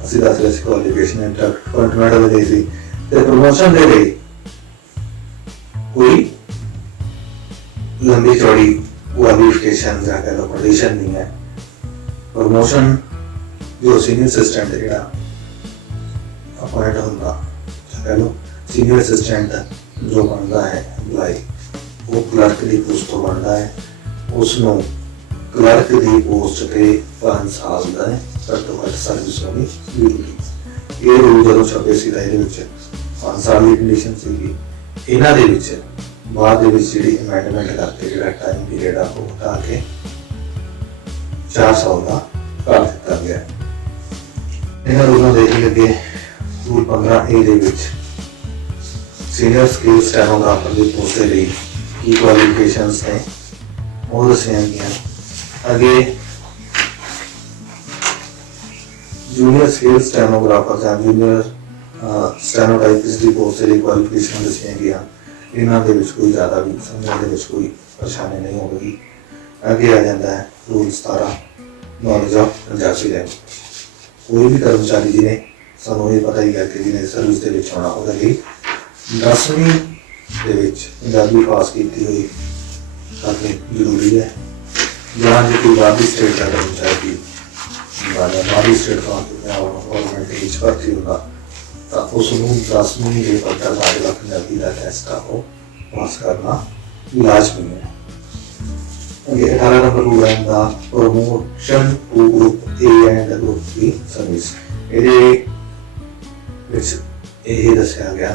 ਅਸੀਂ ਦੱਸ ਰਹੇ ਸੀ ਕੁਆਲੀਫਿਕੇਸ਼ਨ ਹੈ ਡਾਇਰੈਕਟ ਅਪਾਇੰਟਮੈਂਟ ਦੇ ਲਈ ਸੀ ਤੇ ਪ੍ਰਮੋਸ਼ਨ ਦੇ ਲਈ ਕੋਈ लंबी चौड़ी क्वालिफिकेशन या कह लो कंडीशन नहीं है। प्रमोशन जो सीनियर असिस्टेंट जिहड़ा अपॉइंट होंदा कह लो सीनियर असिस्टेंट जो बनता है एम्पलाई वो क्लर्क की पोस्ट तो बनता है, उसनों क्लर्क की पोस्ट पे 5 साल का घट्टो घट्ट सर्विस होनी जरूरी। ये रूल जो छपे सी 5 साल की कंडीशन सी, इन्हां दे विच बाद दे विच जिहड़ी अमेंडमेंट करके जिहड़ा टाइम पीरियड आ वो घटा के 4 साल का कर दिता गया। इन्हां रूलों दे लगे रूल 15A दे विच सीनियर स्किल स्टेनोग्राफर की पोस्ट के लिए की क्वालिफिकेशंस ने वो दसिया गई। अगे जूनियर स्किल स्टेनोग्राफर या जूनियर स्टेनोटाइपिस्ट की पोस्ट के लिए क्वालिफिकेशन दसिया गई। इन्हों के कोई ज़्यादा भी समझने के कोई परेशानी नहीं होगी। अगे आ जाता है rule 17 knowledge of Punjabi language. कोई भी कर्मचारी जिन्हें सानू ये पता ही है कि जिन्हें सर्विस के आना होगा 10वीं पंजाबी पास की हुई काफ़ी जरूरी है। जहाँ जो कोई बाहरी स्टेट का कर्मचारी बाहरी स्टेट का गवर्नमेंट भर्ती होगा तो उसनों 10वीं के पत्तर बाद पंजाबी का टेस्ट आ पास करना लाजमी है। 18 नंबर रूल है promotion to group A and group B service. ये दसिया गया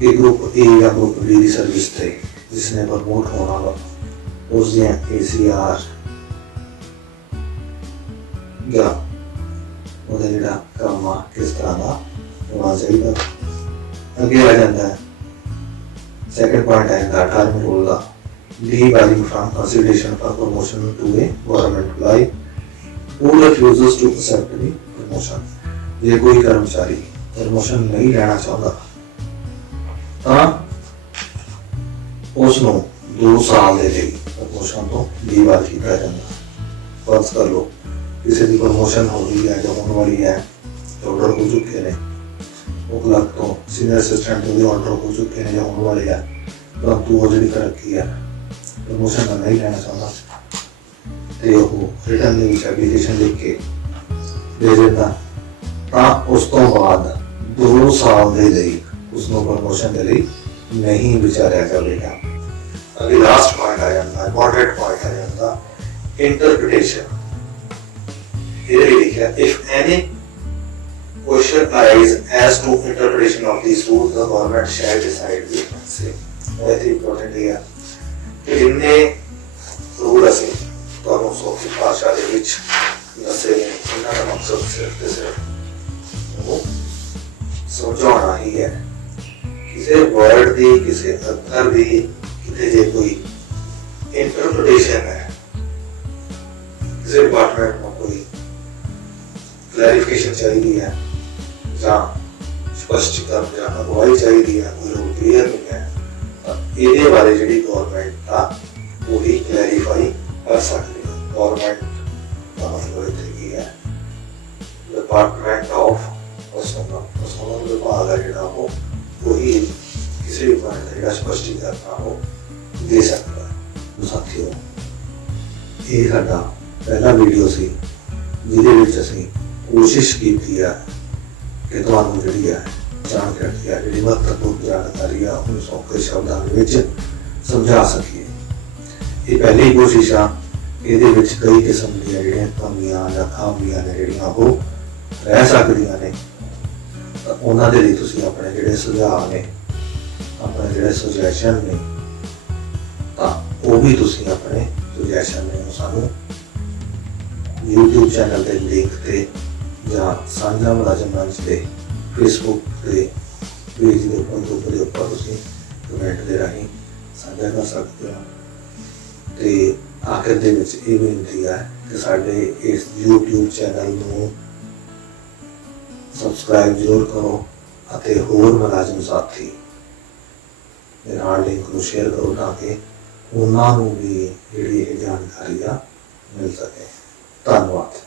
कि ग्रुप ए या ग्रुप बी की सर्विस थे जिसने प्रमोट होना वा उस ACR या जिहड़ा काम आ किस तरह का होना चाहिए। अगे आ जाता है सेकंड पॉइंट है 18वें रूल का debarring from consideration for promotion to a government employee who refuses to accept the promotion। जे कोई कर्मचारी प्रमोशन नहीं लेना चाहता तो उसनों 2 साल के लिए प्रमोशन तो डीबार किया जाता। फर्ज कर लो किसी की प्रमोशन हो रही है जो होने वाली है, ऑर्डर हो चुके हैं, वो क्लर्क तो सीनियर असिस्टेंट भी ऑर्डर हो चुके हैं जो होने वाले है, परंतु वो जी तरक्की है प्रमोशन का नहीं लेना चाहता तो वो रिटर्न एप्लीकेशन लिख के दे देता। उस तो बाद 2 साल के लिए उसको प्रमोशन के लिए नहीं विचारा जाएगा। अभी लास्ट पॉइंट आ जाता है, इंपॉर्टेंट पॉइंट आ जाता इंटरप्रिटेशन। ये लिखा if any question arise as to interpretation of this rule the government shall decide the same. बहुत ही इंपॉर्टेंट है कि इन्ने रूल असे ਤੁਹਾਨੂੰ ਸੌਖੀ ਭਾਸ਼ਾ ਦੇ ਵਿੱਚ ਦੱਸੇ ਨੇ। ਇਹਨਾਂ ਦਾ ਮਕਸਦ ਸਿਰਫ ਤੇ ਸਿਰਫ ਉਹ ਸਮਝਾਉਣਾ ਹੀ ਹੈ। ਕਿਸੇ ਵਰਡ ਦੀ ਕਿਸੇ ਅੱਖਰ ਦੀ ਕਿਤੇ ਜੇ ਕੋਈ ਇੰਟਰਪ੍ਰੀਟੇਸ਼ਨ ਹੈ, ਕਿਸੇ ਡਿਪਾਰਟਮੈਂਟ ਨੂੰ ਕੋਈ ਕਲੈਰੀਫਿਕੇਸ਼ਨ ਚਾਹੀਦੀ ਹੈ ਜਾਂ ਸਪਸ਼ਟੀਕਰਨ ਜਾਂ ਅਗਵਾਈ ਚਾਹੀਦੀ ਹੈ, ਕੋਈ ਰੂਲ ਕਲੀਅਰ ਨਹੀਂ ਹੈ ਤਾਂ ਇਹਦੇ ਬਾਰੇ ਜਿਹੜੀ ਗਵਰਨਮੈਂਟ ਆ ਉਹੀ ਕਲੈਰੀਫਾਈ कर सकते हैं। गवर्नमेंट का मतलब इतनी है डिपार्टमेंट ऑफ पर्सनल विभाग है जिहड़ा हो वही किसी भी पॉइंट का जिहड़ा स्पष्टीकरण हो दे सकता है। साथियों ये साडा पहला वीडियो सी जिहदे विच असीं कोशिश कीती है कि तुहानूं जिहड़ी है जानकारी है जिहड़ी महत्वपूर्ण जानकारी है उन्हें सौखे शब्दां दे विच समझा सकीए। ये पहली कोशिश आ ਇਹਦੇ ਵਿੱਚ कई किस्म दी ਜਿਹੜੀਆਂ ਕਮੀਆਂ ਜਾਂ ਖਾਮੀਆਂ ਨੇ ਜਿਹੜੀਆਂ ਉਹ ਰਹਿ ਸਕਦੀਆਂ ਨੇ ਤਾਂ ਉਹਨਾਂ ਦੇ ਲਈ ਤੁਸੀਂ ਆਪਣੇ ਜਿਹੜੇ ਸੁਝਾਅ ਨੇ ਆਪਣੇ ਜਿਹੜੇ ਸੁਜੈਸ਼ਨ ਨੇ ਤਾਂ ਉਹ ਵੀ ਤੁਸੀਂ ਆਪਣੇ ਸੁਜੈਸ਼ਨ ਨੇ ਸਾਨੂੰ YouTube ਚੈਨਲ ਦੇ ਲਿੰਕ ਤੇ ਜਾਂ ਸਾਂਝਾ ਮੁਲਾਜ਼ਮ ਮੰਚ ਤੇ Facebook ਤੇ ਪੇਜ ਦੇ ਉੱਪਰ ਤੁਸੀਂ ਕਮੈਂਟ ਦੇ ਰਾਹੀਂ ਸਾਂਝਾ ਕਰ ਸਕਦੇ ਹੋ। ਤੇ आखिर दे विच ये बेनती है कि साडे इस YouTube चैनल नूं सबसक्राइब जरूर करो अते होर मुलाजम साथी दे नाल लिंक नूं शेयर करो ताकि उन्हां नूं भी जिहड़ी ये जानकारी आ मिल सके। धन्यवाद।